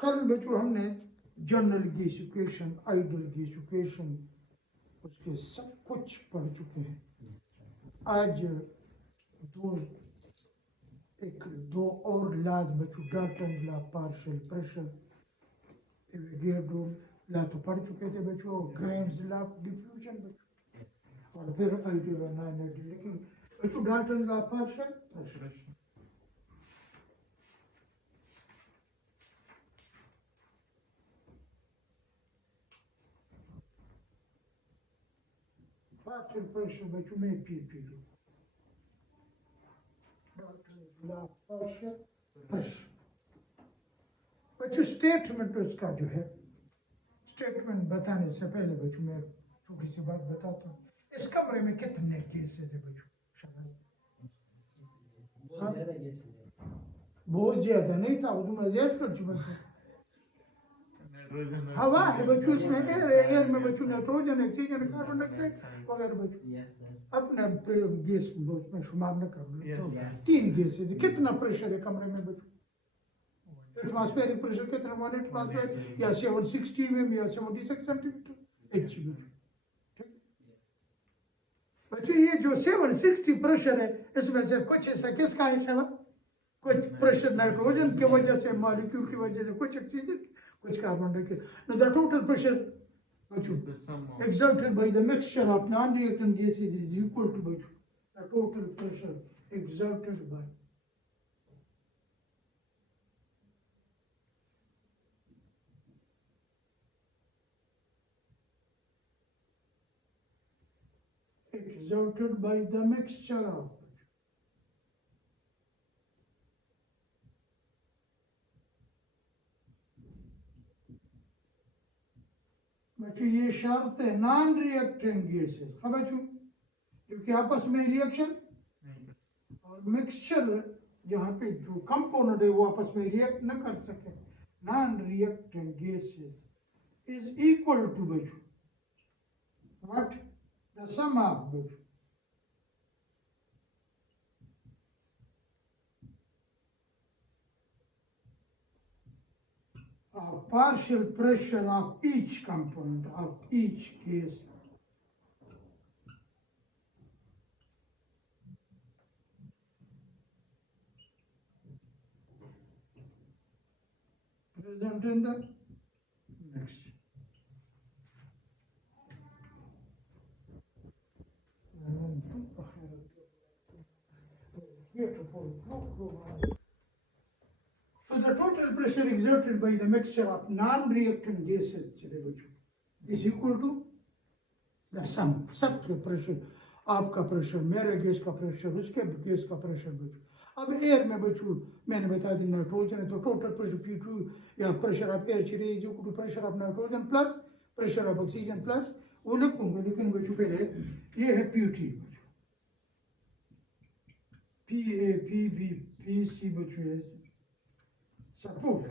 कल बच्चों हमने general gas equation, ideal gas equation, उसके सब कुछ पढ़ चुके हैं। आज दो और लाज बच्चों, Dalton law, partial pressure, Avogadro law तो पढ़ चुके थे बच्चों, ग्राम्स लॉ ऑफ डिफ्यूजन बच्चों, और फिर आइडियल और नॉन आइडियल। लेकिन बच्चों Dalton law partial pressure, partial pressure बच्चों में P low, Dalton law partial pressure बच्चों। स्टेटमेंट उसका जो है, स्टेटमेंट बताने से पहले बच्चों मैं छोटी सी बात बताता हूँ। इस कमरे में कितने केसेस है बच्चों? बहुत ज्यादा नहीं था, वो तुम्हारा ज्यादा कर चुका। हवा है बच्चों, इसमें एयर में बच्चों नाइट्रोजन, ऑक्सीजन, कार्बन डाइऑक्साइड वगैरह बच्चों। अपना गैस में शुमार न करो तो 3 गैस है। कितना प्रेशर है कमरे में बच्चों? एटमॉस्फेरिक प्रेशर कितना? 1 एटमॉस्फेयर या 760 mm या 76 सेंटीमीटर एच बच्चों। बच्चों ये जो 760 प्रेशर है, इसमें से कुछ हिस्सा किसका है शबा? कुछ प्रेशर नाइट्रोजन की वजह से, मॉलिक्यूल की वजह से, कुछ ऑक्सीजन, कुछ carbon dioxide. Now the total pressure exerted by the mixture of non-reactant gases is equal to the total pressure exerted by the mixture of बच्चों ये शर्त है नॉन रिएक्टिंग गैसेस। अब बच्चों क्योंकि आपस में रिएक्शन और मिक्सचर, जहाँ पे जो कंपोनेंट है वो आपस में रिएक्ट न कर सके, non reacting gases is equal to बच्चों व्हाट? द सम ऑफ बच्चों partial pressure of each component of each gas present in the mixture. So the total pressure exerted by the mixture of non-reactant gases is equal to the sum, सबके pressure, आपका pressure, मेरे gas का pressure, उसके gas का pressure बच्चों। अब air में बच्चों मैंने बता दी नाइट्रोजन है तो टोटल प्रेशर P2 या pressure of air is equal to pressure of nitrogen plus pressure of oxygen plus वो लिखूंगा। लेकिन बच्चों पहले ये है P2 PA PB PC बच्चों सपोर्ट।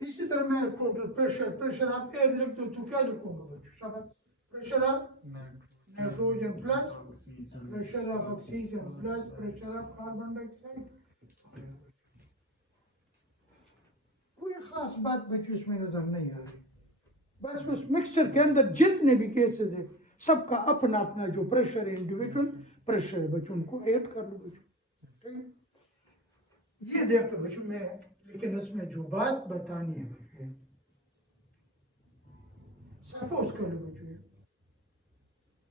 इसी तरह मैं टोटल प्रेशर ऑफ एयर लिख दूं तो क्या लिखूंगा बच्चों? सब pressure of nitrogen plus pressure of oxygen plus pressure of carbon dioxide. कोई खास बात बच्चों इसमें नजर नहीं आ रही। बस उस मिक्सचर के अंदर जितने भी केसेस है सबका अपना अपना जो प्रेशर है, इंडिविजुअल प्रेशर है बच्चों, उनको ऐड कर लो बच्चों। ये देख लो बच्चों मैं, लेकिन इसमें जो बात बतानी है बच्चों, सपोज कर लो बच्चों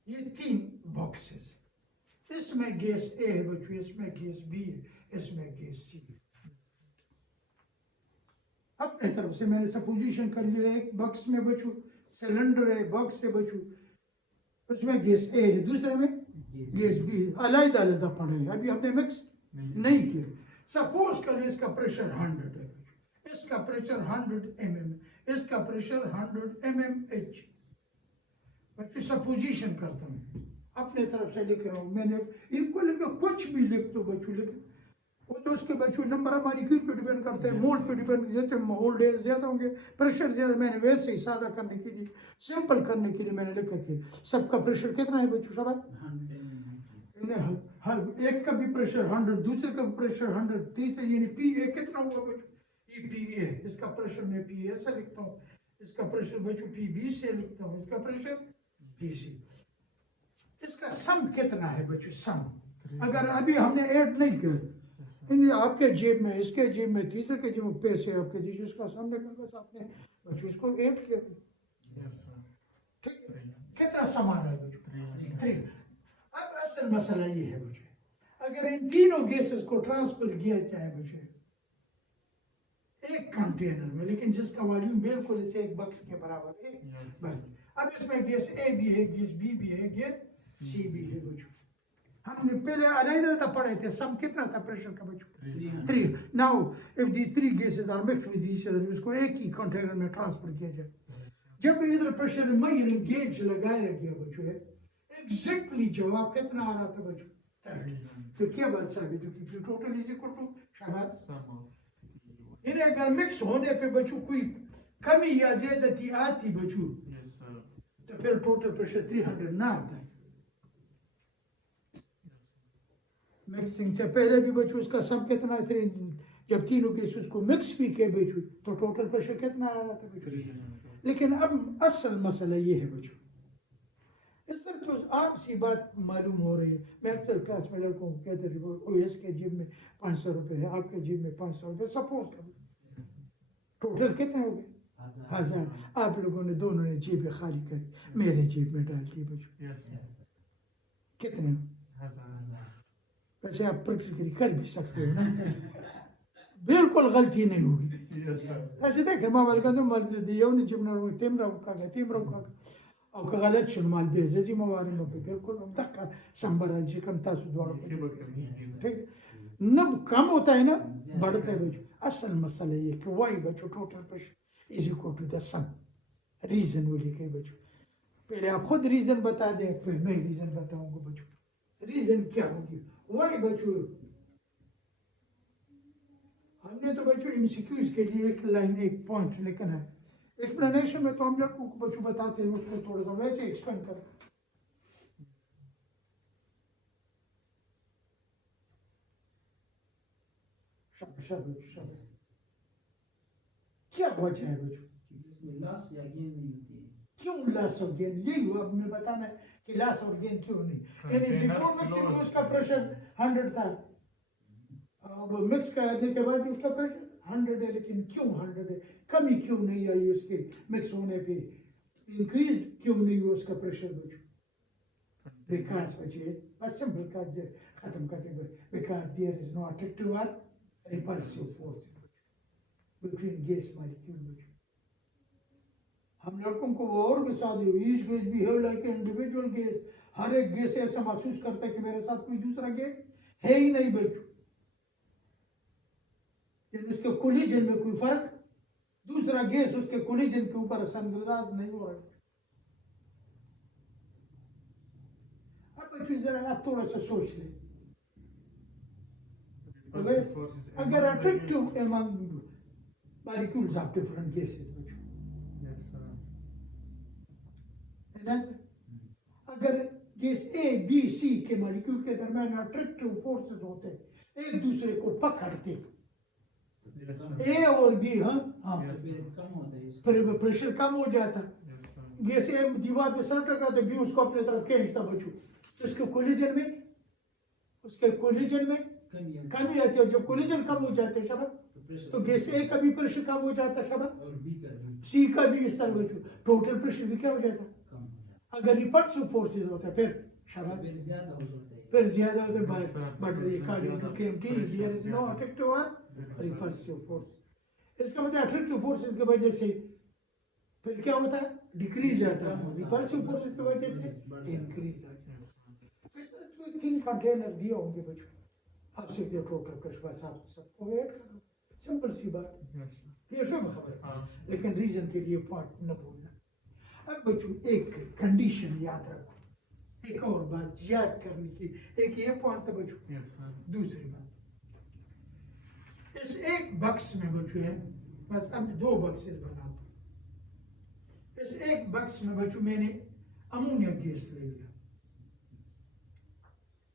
ये 3 बॉक्सेस, इसमें गैस ए है बच्चों, इसमें गैस बी है, इसमें गैस सी है। अपने तरफ से मैंने सपोजिशन कर लिया, एक बॉक्स में बच्चों सिलेंडर है, बॉक्स है बच्चों, उसमें गैस ए है, दूसरे में गैस बी है, अलग अलग पड़े हैं, अभी हमने मिक्स नहीं किया। सपोज करें इसका प्रेशर 100 है, इसका प्रेशर 100 mm, इसका प्रेशर 100 mmH। बच्चों सपोजिशन करता हूँ, अपने तरफ से लिख रहा हूँ मैंने, इक्वल कुछ भी लिख दो बच्चों, लेकिन वो तो उसके बच्चों नंबर हमारी क्यों पे डिपेंड करते हैं, मोल पे डिपेंड, जैसे मोल डेज ज्यादा होंगे प्रेशर ज्यादा। मैंने वैसे ही सादा करने के लिए, सिंपल करने के लिए मैंने लिखा कि सबका प्रेशर कितना है बच्चों? सब हर एक का भी प्रेशर 100, दूसरे का भी प्रेशर 100, तीसरे यानी पी ए कितना हुआ बच्चों? ये PA, इसका प्रेशर मैं PA से लिखता हूँ, इसका प्रेशर बच्चों PB से लिखता हूँ, इसका प्रेशर PC। इसका सम कितना है बच्चों? सम अगर अभी हमने ऐड नहीं किया, इन आपके जेब में, इसके जेब में, तीसरे के जेब में पैसे आपके दीजिए, उसका सम निकल, बस आपने बच्चों इसको ऐड किया। ठीक है, कितना सम आ रहा है बच्चों? 3। अब असल मसला ये है बच्चों, अगर इन तीनों गैसेस को ट्रांसफर किया जाए बच्चों एक कंटेनर में, लेकिन जिसका वॉल्यूम बिल्कुल इसे एक बक्स के बराबर है, बस अब इसमें गैस A भी है, गैस B भी है, गैस C भी है बच्चों। हमने पहले अलग पढ़े थे, सम कितना था प्रेशर का बच्चों? 3। Now if the 3 gases are mixed with each other, उसको एक ही कंटेनर में ट्रांसफर किया जाए। जब इधर प्रेशर मेजरिंग गेज लगाया गया बच्चों, एग्जैक्टली जवाब कितना आ रहा था बच्चों? 30। तो क्या बात साबित होगी कि टोटल इज इक्वल टू शाबाश। इन्हें अगर मिक्स होने पे बच्चों कोई कमी या ज्यादती आती बच्चों, तो फिर टोटल प्रेशर 300 ना आता है। मिक्सिंग से पहले भी बच्चों उसका सम कितना थे, जब तीनों गैस उसको मिक्स भी किए बच्चों, तो टोटल प्रेशर कितना आ रहा था बच्चों? लेकिन अब असल मसला ये है बच्चों, इस तरह तो आम सी बात मालूम हो रही है। मैं अक्सर क्लास में लड़कों को कहते थे, OS के जेब में 500 रुपये है, आपके जेब में 500 रुपये, सपोज करो टोटल कितने हो गए? 1000। आप लोगों ने दोनों ने जेबें खाली करी, मेरे जेब में डाल दी बच्चों, कितने? 1000। वैसे आप प्रैक्टिकली कर भी सकते हो ना, बिल्कुल गलती नहीं होगी। ऐसे देखे मामल का तो मल दिया उन्हें जिम्ना तेमरा का और का गलत शुरू माल बेजे जी मवारे में बिल्कुल तक संबर जी कम तासु द्वारा ठीक नब कम होता है ना, बढ़ता है बच्चों। असल मसला ये कि वाई बच्चों total pressure is equal to the sum. Reason वो लिखे बच्चों, पहले आप खुद रीजन बता दें, फिर मैं रीजन बताऊंगा बच्चों। रीजन क्या होगी? वाई बच्चों, हमने तो बच्चों MCQs के लिए एक लाइन एक पॉइंट लिखना है, एक्सप्लेनेशन में तो हम लोग को बच्चों बताते हैं, उसको थोड़ा सा वैसे एक्सप्लेन कर। क्या वजह है बच्चों? इसमें लॉस या गेन नहीं होती है। क्यों लॉस और गेन? यही हुआ हमने बताना है कि लॉस और गेन क्यों नहीं। यानी बिफोर मिक्सिंग उसका प्रेशर 100 था, अब मिक्स करने के बाद उसका प्रेशर 100 है, लेकिन क्यों 100 है? कमी क्यों नहीं आई उसके मिक्स होने पे? इंक्रीज क्यों नहीं हुआ उसका प्रेशर बच्चों? बिकॉज बच्चे बस सिंपल खत्म करते हैं, because there is no attractive और repulsive force between gas molecule बच्चों। हम लड़कों को और के साथ each gas behave like individual gas, हर एक गैस ऐसा महसूस करता है कि मेरे साथ कोई दूसरा गैस है ही नहीं बच्चों। उसके कोलिजन में कोई फर्क, दूसरा गैस उसके कोलिजन के ऊपर असरअंदाज नहीं हो रहा। अब बच्चों जरा आप थोड़ा सा सोच लें, अगर attractive among molecules of different gases बच्चों, अगर गैस A B C के मॉलिक्यूल के दरमियान अट्रैक्टिव फोर्सेस होते, एक दूसरे को पकड़ते, A और B, हाँ फिर प्रेशर कम हो जाता। गैस A दीवार पे सर टकरा तो B उसको अपने तरफ खींचता बच्चों, तो उसके कोलिजन में कमी आती है, और जब कोलिजन कम हो जाते हैं शब्द, तो गैस A का भी प्रेशर कम हो जाता है शब्द, C का भी इस तरह बच्चों, टोटल प्रेशर भी क्या हो जाता है? अगर रिपल्सिव फोर्सेस होता है फिर शाबाश, फिर ज्यादा होता है, but according to KMT there is no attractive और रिपल्सिव फोर्स। इसका मतलब अट्रैक्टिव फोर्सेस की वजह से फिर क्या होता है? डिक्रीज आता है, रिपल्सिव फोर्सेस की वजह से इंक्रीज आता है। तो इस तरह के 3 कंटेनर दिए होंगे बच्चों, आप सीधे टोटल प्रेशर बस आप सबको ऐड कर लो, सिंपल सी बात, ये शुभ खबर है, लेकिन रीजन के लिए पॉइंट न भूलना। अब बच्चों एक कंडीशन याद रखो, एक और बात याद करने की, एक ये पॉइंट था बच्चों, दूसरी बात इस एक बक्स में बच्चों है, बस अब 2 बक्सेस बना दो। इस एक बक्स में बच्चों मैंने अमोनिया गैस ले लिया,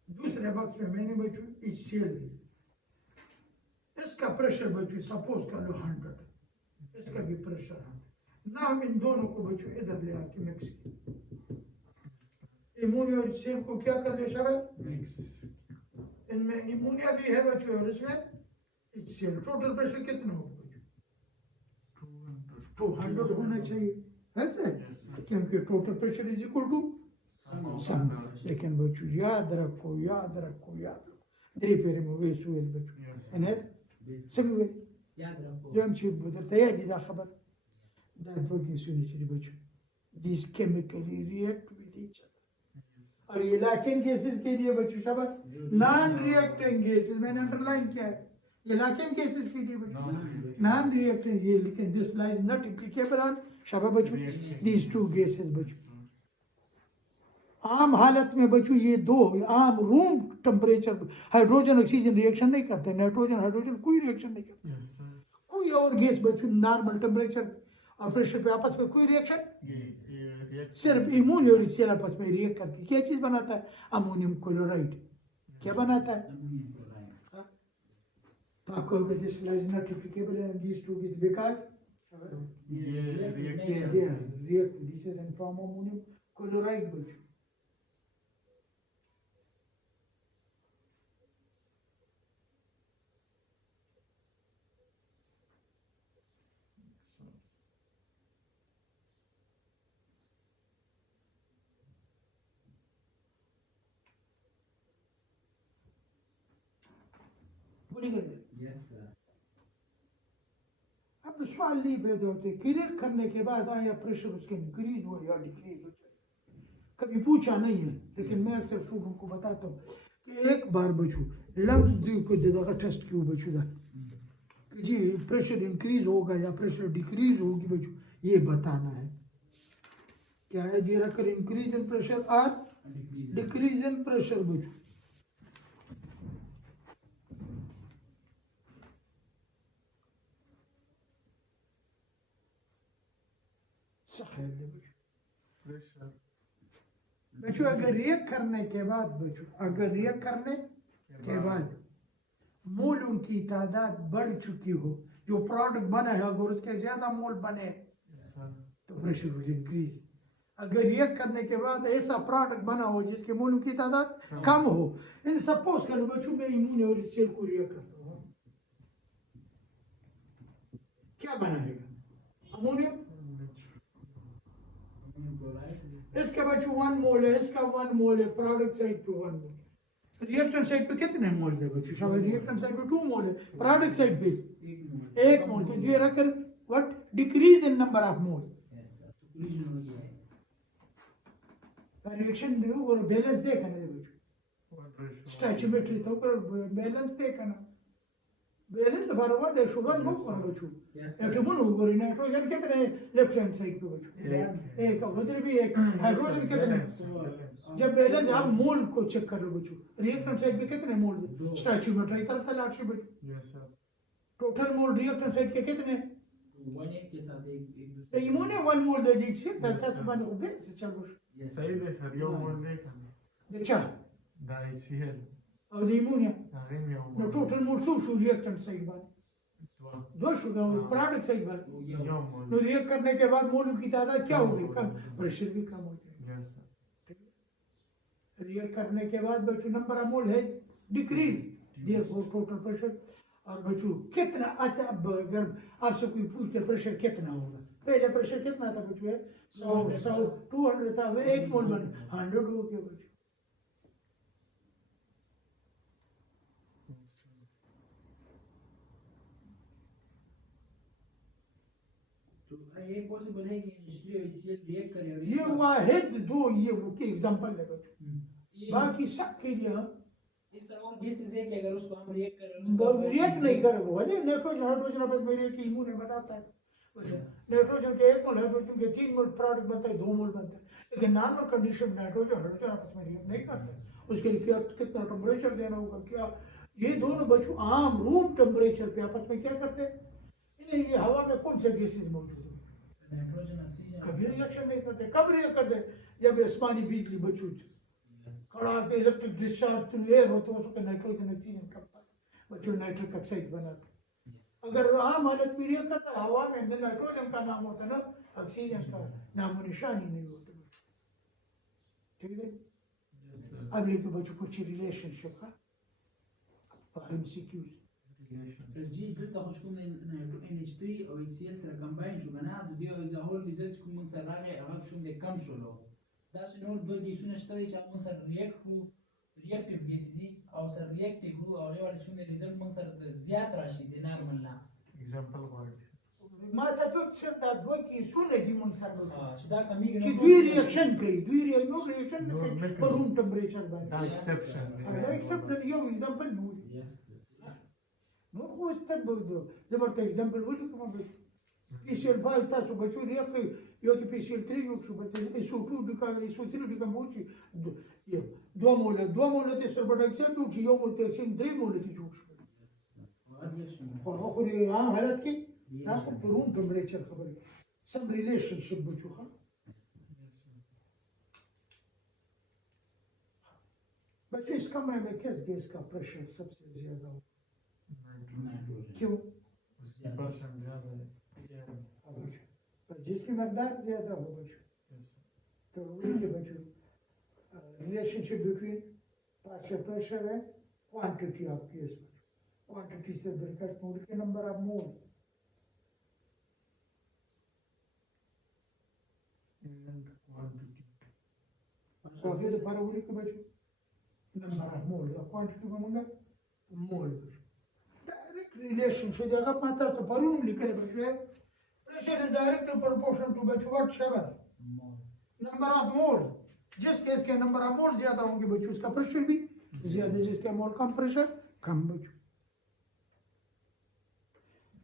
दूसरे बक्स में मैंने बच्चों HCl लिया, इसका प्रेशर बच्चों सपोज कर लो 100, इसका भी प्रेशर 100। ना हम इन दोनों को बच्चों इधर ले आके मिक्स किया, इमोनिया और सेम को क्या कर लिया शाबाश मिक्स। इनमें इमोनिया भी है बच्चों और इसमें HCl। टोटल प्रेशर कितना होगा बच्चों? 200 होना चाहिए ऐसे, क्योंकि total pressure is equal to sum. लेकिन बच्चों याद रखो याद रखो याद रखो دري مويس وين بچو and هذا سمي याद रखो يوم شيء بدر تيجي ذا خبر ده توجي سوني شري بچو these chemically react with each other। और ये लाकेन केसेस के लिए बच्चों शाबाश नॉन रिएक्टिंग केसेस मैंने अंडरलाइन किया है, ये लाकेन केसेस के लिए बच्चों नॉन रिएक्टिंग ये, लेकिन this lies not applicable on शाबाश बच्चों these two gases बच्चों। आम हालत में बच्चों ये दो आम room temperature hydrogen oxygen reaction नहीं करते, नाइट्रोजन हाइड्रोजन कोई रिएक्शन नहीं करते, कोई और गैस बच्चों नॉर्मल टेम्परेचर और प्रेशर पे आपस में कोई रिएक्शन, सिर्फ अमोनिया और HCl आपस में रिएक्ट करती है। क्या चीज बनाता है? Ammonium chloride. क्या बनाता है? तो आपको this is not applicable in these two gas because react this is in form ammonium chloride बच्चों। Yes sir. अब सवाल नहीं पैदा होते क्रिएट करने के बाद आया प्रेशर उसके इंक्रीज हो या डिक्रीज हो जाए, कभी पूछा नहीं है, लेकिन मैं अक्सर स्टूडेंट को बताता हूँ कि एक बार बचू लम्स दी को देगा टेस्ट क्यों बचू दा कि जी प्रेशर इंक्रीज होगा या प्रेशर डिक्रीज होगी बचू, ये बताना है। क्या है ये रखकर इंक्रीज इन प्रेशर और डिक्रीज इन प्रेशर बचू। बच्चों अगर रिएक्ट करने के बाद बच्चों अगर रिएक्ट करने के बाद मोलों की तादाद बढ़ चुकी हो, जो प्रोडक्ट बना है अगर उसके ज्यादा मोल बने तो प्रेशर विल इंक्रीज। अगर रिएक्ट करने के बाद ऐसा प्रोडक्ट बना हो जिसके मोलों की तादाद कम हो, इन सपोज करो बच्चों मैं इम्यून और सेल को रिएक्ट करता हूँ, क्या बनाएगा? अमोनियम। इसका बच्चों 1 मोल है, इसका 1 मोल है, प्रोडक्ट साइड पे 1 मोल, रिएक्टेंट साइड पे कितने मोल है बच्चों? शायद रिएक्टेंट साइड पे 2 मोल है, प्रोडक्ट साइड पे 1 मोल। तो ये रखकर what decrease in number of mole. Yes sir, तो कोलिजन हो जाए रिएक्शन दो और बैलेंस देखना है बच्चों, स्टैचोमेट्री तो कर बैलेंस देखना, बैलेंस बराबर है शुगर नो कर बच्चों। एटमोन ऊपर नाइट्रोजन कितने लेफ्ट हैंड साइड पे बच्चों? एक उधर भी एक, हाइड्रोजन कितने? जब बैलेंस आप मोल को चेक कर लो बच्चों, रिएक्टेंट साइड पे कितने मोल है? स्टैचोमेट्री तरफ तलाश से बच्चों। Yes sir. Total mole reactant side के कितने? 1 1 के साथ एक तो इमोनिया 1 मोल दे दीजिए, दैट्स माने हो गए से चलो सही है सर, यो मोल देखा अच्छा दा HCl और इमोनिया नगेन यो no total मोल सो रिएक्टेंट साइड बार दो शुगर प्रोडक्ट साइड बार यो मोल तो रिएक्ट करने के बाद मोल की तादाद क्या होगी? कम, प्रेशर भी कम हो जाएगा। Yes sir. रिएक्ट करने के बाद बच्चों नंबर ऑफ मोल है डिक्रीज, देयरफॉर टोटल प्रेशर। और बच्चों कितना, अच्छा अब अगर आपसे कोई पूछते प्रेशर कितना होगा, पहले प्रेशर कितना था बच्चों? 100 200 था, वो 1 मोल बन 100 हो गया बच्चों। तो ये पॉसिबल है कि इसलिए रिएक्ट करे और ये वाहिद दो ये वो के एग्जांपल है बच्चों, बाकी सब के लिए इस तरह और गैसेस है कि अगर उसको हम रिएक्ट करें रिएक्ट नहीं करे वो है नाइट्रोजन हाइड्रोजन आपस में रिएक्ट इम्यून है बताता है। नाइट्रोजन के 1 मोल हाइड्रोजन के 3 मोल प्रोडक्ट बनता है, 2 मोल बनता है, लेकिन नॉर्मल कंडीशन में नाइट्रोजन हाइड्रोजन आपस में रिएक्ट नहीं करते। उसके लिए क्या कितना टेम्परेचर देना होगा, क्या ये दोनों बच्चों आम रूम टेम्परेचर पे आपस में क्या करते हैं? इन्हें ये हवा में कौन से गैसेज मौजूद है? नाइट्रोजन ऑक्सीजन कभी रिएक्शन नहीं करते। कब रिएक्ट करते? जब आसमानी बिजली बच्चों कड़ा के इलेक्ट्रिक डिस्चार्ज थ्रू एयर हो तो उसको नाइट्रोजन ऑक्सीजन करता है बच्चों नाइट्रिक ऑक्साइड बनाते। अगर आम हालत में रिएक्ट करता है हवा में न नाइट्रोजन का नाम होता ना ऑक्सीजन का नामो निशान ही नहीं होता बच्चों। ठीक है, अब लिख दो बच्चों कुछ रिलेशनशिप का MCQs. سجل دلته خو کوم NH3 او HCl سره کمباین شو کنه د دې از هول ریزلټس کوم موږ سره راغی هغه شوم د کم شولو دا نور دوه ګیسونه شته چې موږ سره ریاکټ وو ریاکټیو ګیسز دي او سره ریاکټیو وو او هغه ورته کوم ریزلټ موږ سره زیات راشي د نارمل نه Example what? ما ته ته څه دا دوه کې سونه دي مونږ سره چې دا کمیږي چې دوی ریاکشن کوي دوی ریاکشن نور کوي نه په کوي. روم ټمپریچر باندې The exception. دا ایکسپټ یو ایگزامپل نو یس نو خو ستر به زبرته ایگزامپل ولیکم به PCl 5 تاسو بچو ریاکټ کوي یو کې PCl 3 یو شو بته SO2 ډکا SO3 ډکا مو چې دوه موله ته سر بډا اکسپټ چې یو مول ته 3 موله ته جوړ شو خو خو عام حالت کې دا په روم ټمپریچر خبره سم ریلیشنشپ بچو ها बच्चों इस कमरे में किस गैस का प्रेशर सबसे ज्यादा हो क्यों उसकी परसेंट ज़्यादा है. Yeah. पर जिसकी मकदार ज्यादा हो बच्चों Yes. sir. तो वही बच्चों relationship between partial pressure and quantity of gas quantity से ब्रैकेट मोड के number of mole And quantity. तो फिर पारवली के बच्चों नंबर ऑफ मोल या क्वांटिटी को मंगा मोल डायरेक्ट रिलेशनशिप जगह पता तो पारून लिखे बच्चों pressure is direct proportional to बच्चों व्हाट शबर नंबर ऑफ मोल जिस गैस के नंबर ऑफ मोल ज्यादा होंगे बच्चों उसका प्रेशर भी ज्यादा जिसका मोल कम प्रेशर कम बच्चों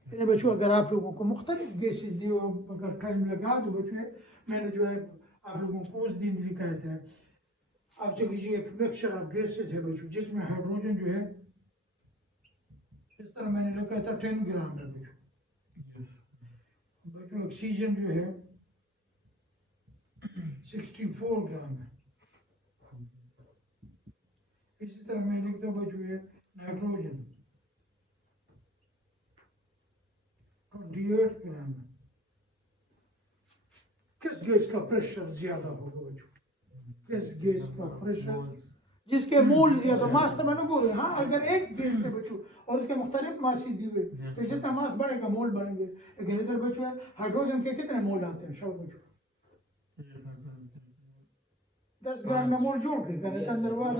यानी बच्चों अगर आप लोगों को मुख्तलिफ गैसेज दी हो अगर टाइम लगा तो बच्चों मैंने जो है आप लोगों को उस दिन लिखा था आपसे ये एक मिक्सचर ऑफ गैसेज है बच्चों जिसमें हाइड्रोजन जो है इस तरह मैंने लिखा था 10 ग्राम है बच्चों Yes. बच्चों ऑक्सीजन जो है 64 ग्राम है इसी तरह मैं लिखता हूँ बच्चों ये नाइट्रोजन 28 ग्राम है किस गैस का प्रेशर ज्यादा होगा बच्चों किस गैस का प्रेशर Moles. जिसके मोल ज्यादा मास तो मैंने बोल हाँ अगर एक गैस से बचो और उसके मुख्तलिफ मासी दी हुए तो जितना मास बढ़ेगा मोल बढ़ेंगे लेकिन इधर बचो है हाइड्रोजन के कितने मोल आते हैं सब बचो 10 ग्राम में मोल जोड़ के कहने के अंदर वाले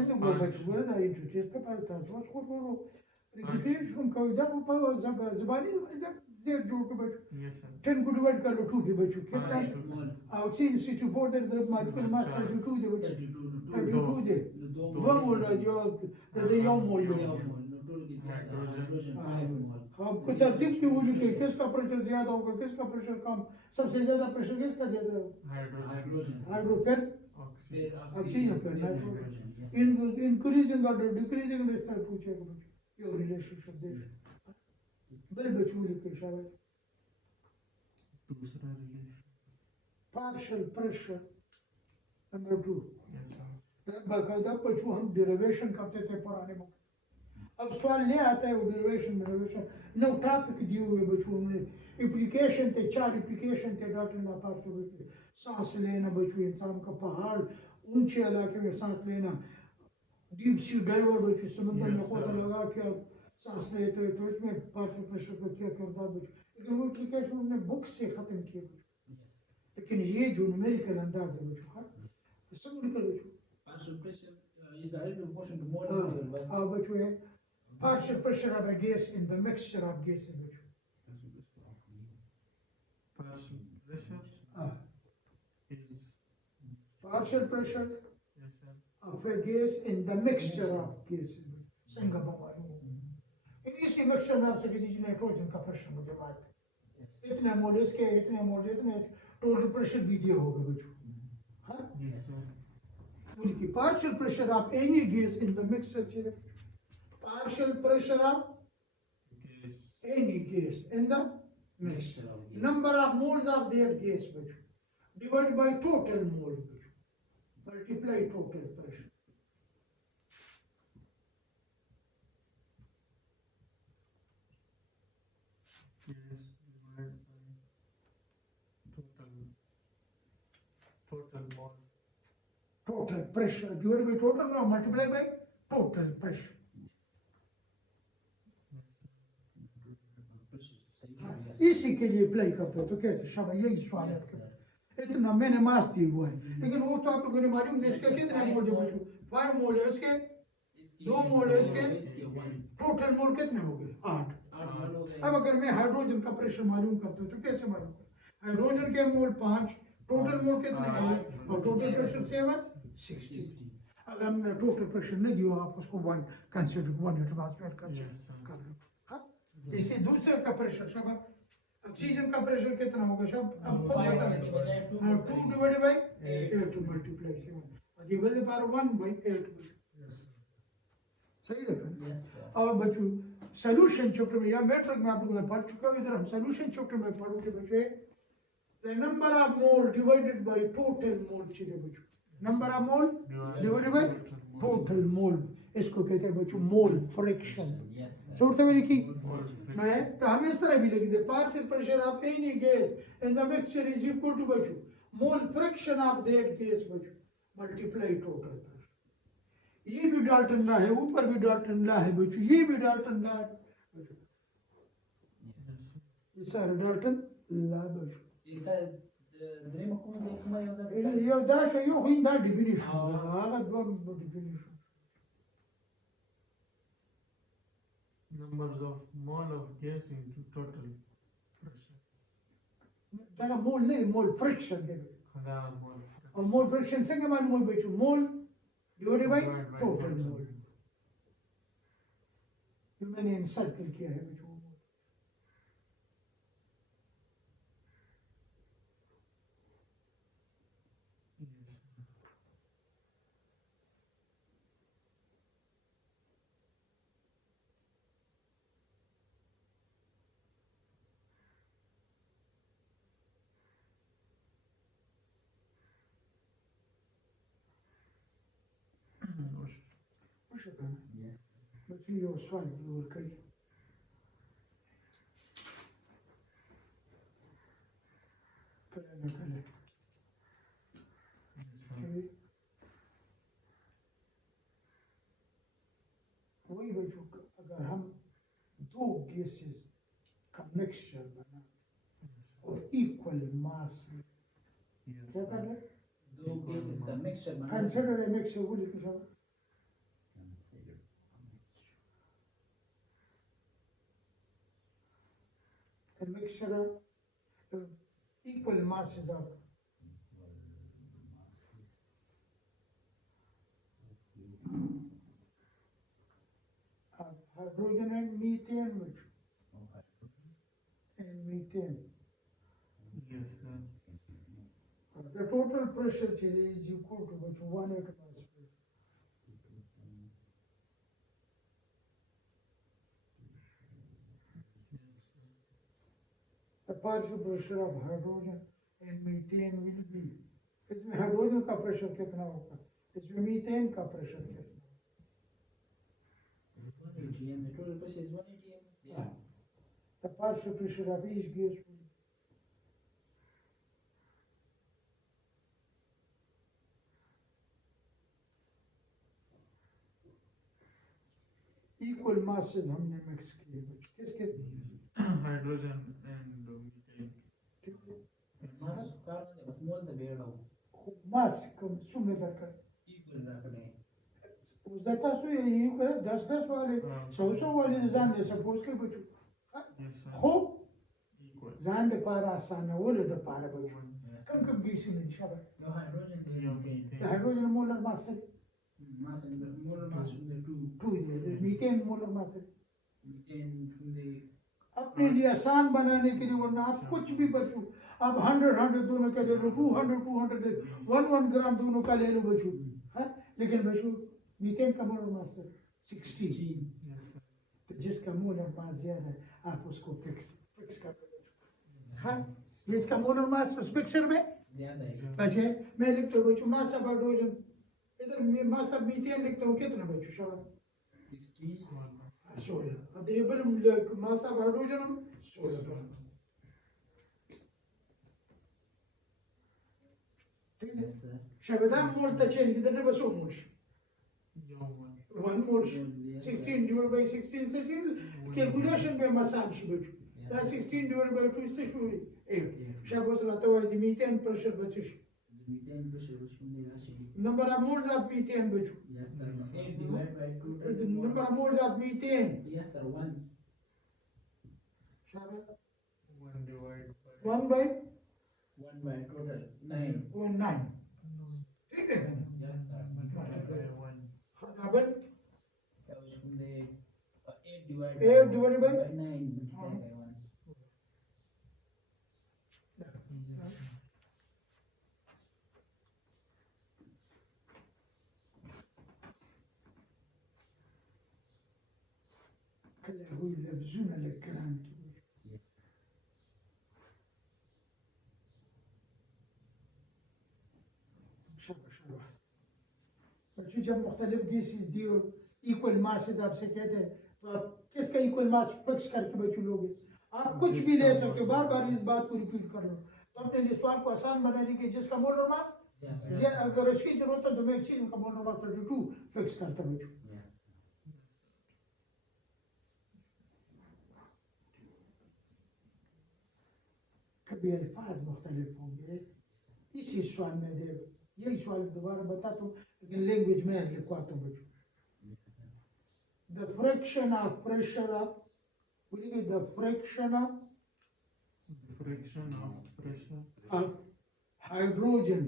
ऐसे बोल बचो बोले था इंटरचेस पे पड़ता है तो उसको बोलो रिपीटेशन का इधर ऊपर ज़बानी ज़ेर जोड़ के बचो Yes. sir. 10 को डिवाइड कर लो 2 पे बचो कितना Moles. ऑक्सीजन 64 दे दो मालिकुल मास 32 दे बचो 32 दे दो मोल जो दे यौम मोल जो आपको तरतीब की बोली कि किसका प्रेशर ज्यादा होगा किसका प्रेशर कम सबसे ज्यादा प्रेशर किसका ज्यादा होगा Hydrogen. हाइड्रो फिर Oxygen. ऑक्सीजन फिर नाइट्रोजन इंक्रीजिंग और डिक्रीजिंग इस तरह पूछेगा बच्चों ये रिलेशनशिप देख बिल बच्चों लिखे शाबाश दूसरा relation. Partial pressure number 2 Yes. sir. बाकायदा बच्चों हम डेरिवेशन करते थे पुराने में अब सवाल नहीं आता है वो डेरिवेशन नो टॉपिक दिए हुए बच्चों ने एप्लीकेशन थे 4 एप्लीकेशन थे डॉक्टर ना पास हुए थे सांस लेना बच्चों इंसान का पहाड़ ऊंचे इलाके में सांस लेना डीप सी डाइवर बच्चों समुद्र में Yes, खोता sir. लगा के आप सांस लेते हैं तो इसमें पार्शियल प्रेशर का क्या किरदार बच्चों लेकिन वो एप्लीकेशन हमने बुक से खत्म किए बच्चों लेकिन ये जो न्यूमेरिकल अंदाज है बच्चों का सब निकल बच्चों हाँ बच्चों है partial pressure of a gas in the mixture of gases बच्चों Partial pressure हाँ is. partial pressure Yes. sir. of a gas in the mixture of gases संगा मालूम इसी मिक्सचर में आपसे किसी नाइट्रोजन का प्रेशर मुझे मालूम इतने मोल इसके इतने मोल इतने टोटल प्रेशर भी दिया होगा बच्चों हाँ Yes. sir. बोली कि partial pressure of any gas in the mixture partial pressure of Gas. any gas in the mixture number of moles of that gas बच्चों divided by total mole बच्चों multiply total pressure gas divided by total mole. Total pressure divided by total or multiply by total pressure. इसी के लिए apply करते हो तो कैसे शाबाश यही सवाल है इतना मैंने मास दी हुआ है लेकिन वो तो आप लोगों ने मालूम है इसके कितने मोल है बच्चों 5 मोल है इसके 2 मोल है इसके टोटल मोल कितने हो गए 8 अब अगर मैं हाइड्रोजन का प्रेशर मालूम करता हूँ तो कैसे मालूम करूँ हाइड्रोजन के मोल 5 टोटल मोल कितने होंगे और टोटल प्रेशर 760 अगर हमने टोटल प्रेशर नहीं दिया आप उसको 1 कंसीडर 1 एटमॉस्फेयर कंसीडर कर लो हाँ इसी दूसरे का प्रेशर शाबाश ऑक्सीजन का प्रेशर कितना होगा सब अब खुद बता 2 divided by 8 to multiply 7 divided by 1 by 8 सही देखा और बच्चों सॉल्यूशन चैप्टर में या मैट्रिक में आप लोगों ने पढ़ चुका है इधर हम सॉल्यूशन चैप्टर में पढ़ोगे बच्चे the number of mole divided by total mole चीज़ बच्चों number of mole divided by total mole इसको कहते हैं बच्चों मोल फ्रिक्शन सोचते हुए लिखी मैं तो हम इस तरह भी लिख दे partial pressure of any gas in the mixture is equal to बच्चों mole fraction of that gas बच्चों मल्टीप्लाई टोटल प्रेशर ये भी डाल्टन लॉ है ऊपर भी डाल्टन लॉ है बच्चों ये भी डाल्टन लॉ है बच्चों ये सारे डाल्टन लॉ बच्चों ये दाश है यो हिंदा डिफिनेशन आगा दो definition Numbers of mole of gas into total pressure. जगह मोल नहीं मोल फ्रिक्शन दे हाँ mole. और मोल फ्रिक्शन से क्या मालूम है बच्चों मोल डिवाइडेड बाय टोटल मोल ये मैंने सर्कल किया है बच्चों बच्चों ये सवाल और कई कले न कले वही बच्चों अगर हम दो गैसेस का मिक्सचर बना और इक्वल मास में क्या कर ले दो गैसेस का मिक्सचर बना कंसीडर ए मिक्सचर वो लिख जाओ a mixture of equal masses of hydrogen and methane which and methane Yes, sir. the total pressure is equal to which 1 atmosphere the partial pressure of hydrogen and methane will be इसमें hydrogen का pressure कितना होगा इसमें methane का pressure कितना 1 atm. The total pressure is 1 atm. Yeah. the partial pressure of each gas will equal masses हमने mix किए किसके Hydrogen and methane. Mass carbon was more than the bear. मास कम सुनने दरकार Equal रखने. उस सो ये करे 10 वाले 100 वाले जान दे सपोज के बच्चों Yes, sir. हो Equal. जान दे पारा आसान है वो ले दे पारा बच्चों कम कम गीसी में शाबाश No hydrogen there. Yeah, Methane. methane. Hydrogen molar mass है Mass and the molar mass from the two. 2 है मीथेन मोलर मास है Methane from the. अपने लिए आसान बनाने के लिए वरना आप कुछ भी बच्चों आप 100 दोनों का ले लो 200 ले 1 ग्राम दोनों का ले लो बच्चों हाँ लेकिन बच्चों मीथेन का मोलर मास है 16 Yes, sir. तो जिसका मोलर मास ज्यादा है आप उसको फिक्स कर दो हाँ जिसका मोलर मास उस पिक्चर में ज़्यादा है. अच्छा मैं लिखता हूँ बच्चों मास ऑफ हाइड्रोजन इधर मैं मास ऑफ मीथेन लिखता हूँ कितना बच्चों शाबाश 16. 16 اضرب الماسة هيدروجين 16 Yes, sir. شبدان مول تشين كده بس هو مولش يوما 1 مولش Yes, sir. 16 divided by 16 calculation بمسان شبكه Yes, ده sir. 16 divided by 2 6 8 Yeah. شابوس راتوا دي 200 بريشر بتش 200 بشر بشكون دي راشي. نمبر مول ذات 200 بتش Yes, sir. 8 divided by 2. نمبر مول ذات 200 Yes, sir. 1. شابه 1 divided 1 by 1 by total 9. 1 9 ठीक है Yes, sir. by 1. خطابل That was from the 8 divided 8 divided by 9 multiplied by 1. كله هو يلبسون الكلام Yes. شابه बच्चों जब मुख्तलिफ gases दी हो equal masses आपसे कहते हैं तो आप किसका इक्वल मास फिक्स करके बच्चों लोगे आप कुछ भी ले सकते हो बार बार इस बात को रिपीट कर लो तो अपने लिए सवाल को आसान बनाने के जिसका मोलर मास Yes, sir. अगर उसकी जरूरत है तो मैं एक चीज का मोलर मास 32 फिक्स करता बच्चों Yes. कभी अल्फाज मुख्तलिफ होंगे इसी सवाल में दे यही सवाल दोबारा बताता हूँ लेकिन लैंग्वेज में लिखवाता हूँ बच्चों the friction of pressure of what is it? The friction of Friction of pressure. hydrogen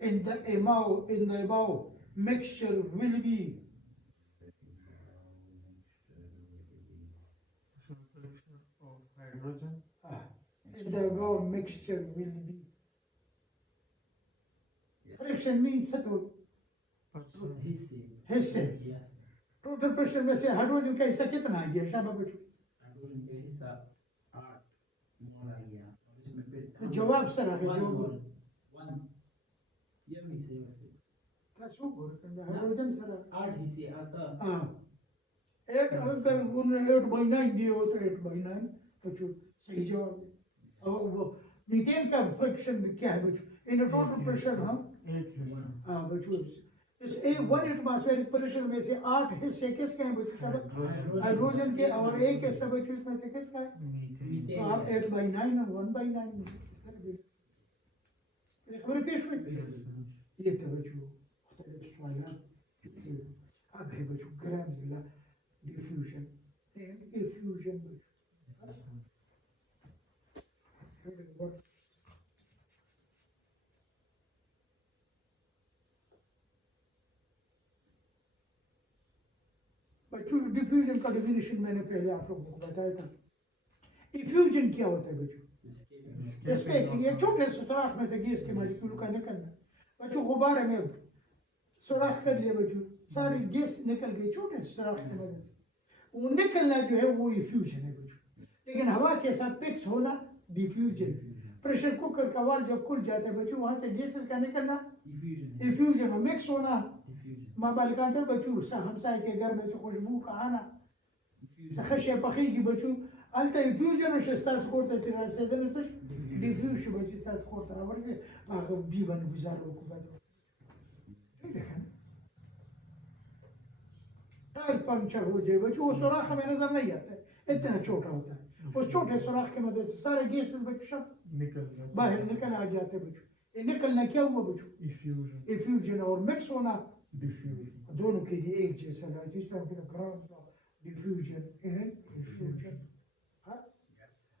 in the above mixture will be Friction of hydrogen. in the above mixture will be friction means settle Person. हिस्से Yes. Total pressure में से hydrogen का हिस्सा कितना आ गया शाबाश बच्चों hydrogen का हिस्सा 8 मोल आ गया और इसमें फिर तो जवाब सर आ गया 1 जवाब मोल 1 ये भी सही वैसे क्या शो हो रहा है हाइड्रोजन सर 8 हिस्से आता हाँ एक अगर उन्होंने 8/9 दिए हो तो 8/9 बच्चों सही जवाब है और वो मीथेन का फ्रिक्शन क्या है बच्चों इन टोटल प्रेशर हम एक हिस्सा. हाँ बच्चों इस एक 1 एटमॉस्फेरिक प्रेशर में से 8 हिस्से किसके हैं बच्चों शाबाश हाइड्रोजन के और एक हिस्सा बच्चों इसमें से किसका है Methane. तो आप 8/9 और 1/9 इस तरह भी ये खबर पेश हुई Yes, sir. ये तो बच्चों मुख्तलिफ सवाल अब है बच्चों ग्राम डिफ्यूजन एंड इफ्यूजन बच्चों डिफ्यूजन का डेफिनेशन मैंने पहले आप लोगों को बताया था इफ्यूजन क्या होता है बच्चों इसमें ये छोटे से सुराख में से गैस के मॉलिक्यूल का निकलना बच्चों गुब्बारे में सुराख कर लिया बच्चों सारी गैस निकल गई छोटे से सुराख की वजह से वो निकलना जो है वो इफ्यूजन है बच्चों लेकिन हवा के साथ मिक्स होना डिफ्यूजन प्रेशर कुकर का वाल जब खुल जाता है बच्चों वहां से गैसेस का निकलना डिफ्यूजन इफ्यूजन और मिक्स होना डिफ्यूजन माँ बालिकांतर बच्चों हमसाए के घर में से खुशबू का आना خشية بخيجي بشو أنت infusion وش استاذ كورتا ترى سيدنا سش diffuse شو بس استاذ كورتا رابرت ما هو بيبان بزار وكذا كده كان टायर पंक्चर हो जाए बच्चों वो सुराख हमें नजर नहीं आता है इतना छोटा होता है उस छोटे सुराख की मदद से सारे गैस बच्चों सब निकल जाता. बाहर निकल आ जाते हैं बच्चों ये निकलना क्या हुआ बच्चों Effusion. इफ्यूजन और मिक्स होना Diffusion. दोनों के लिए एक जैसा है जिस तरह के ग्राम diffusion and infusion हाँ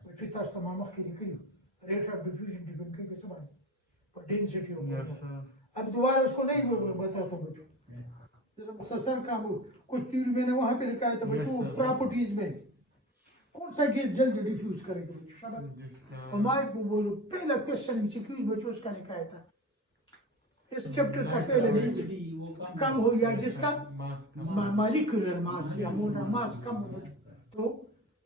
बच्चों ताश तमाम के लिए करियो rate of diffusion डिपेंड करके सब आए और density Yes, होगा sir. अब दोबारा उसको नहीं बताता बच्चों जरा मुख्तसर काम हो कुछ थ्योरी मैंने वहाँ पे लिखा है तो बच्चों Yes, sir. प्रॉपर्टीज में कौन सा गैस जल्दी डिफ्यूज करेगा बच्चों शाबाश जिसका हमारे को बोलो पहला क्वेश्चन नीचे क्यों बच्चों उसका लिखा था इस चैप्टर का पहले डेंसिटी वो कम हो गया जिसका mass का मालिकुलर मास या मोलर मास कम हो तो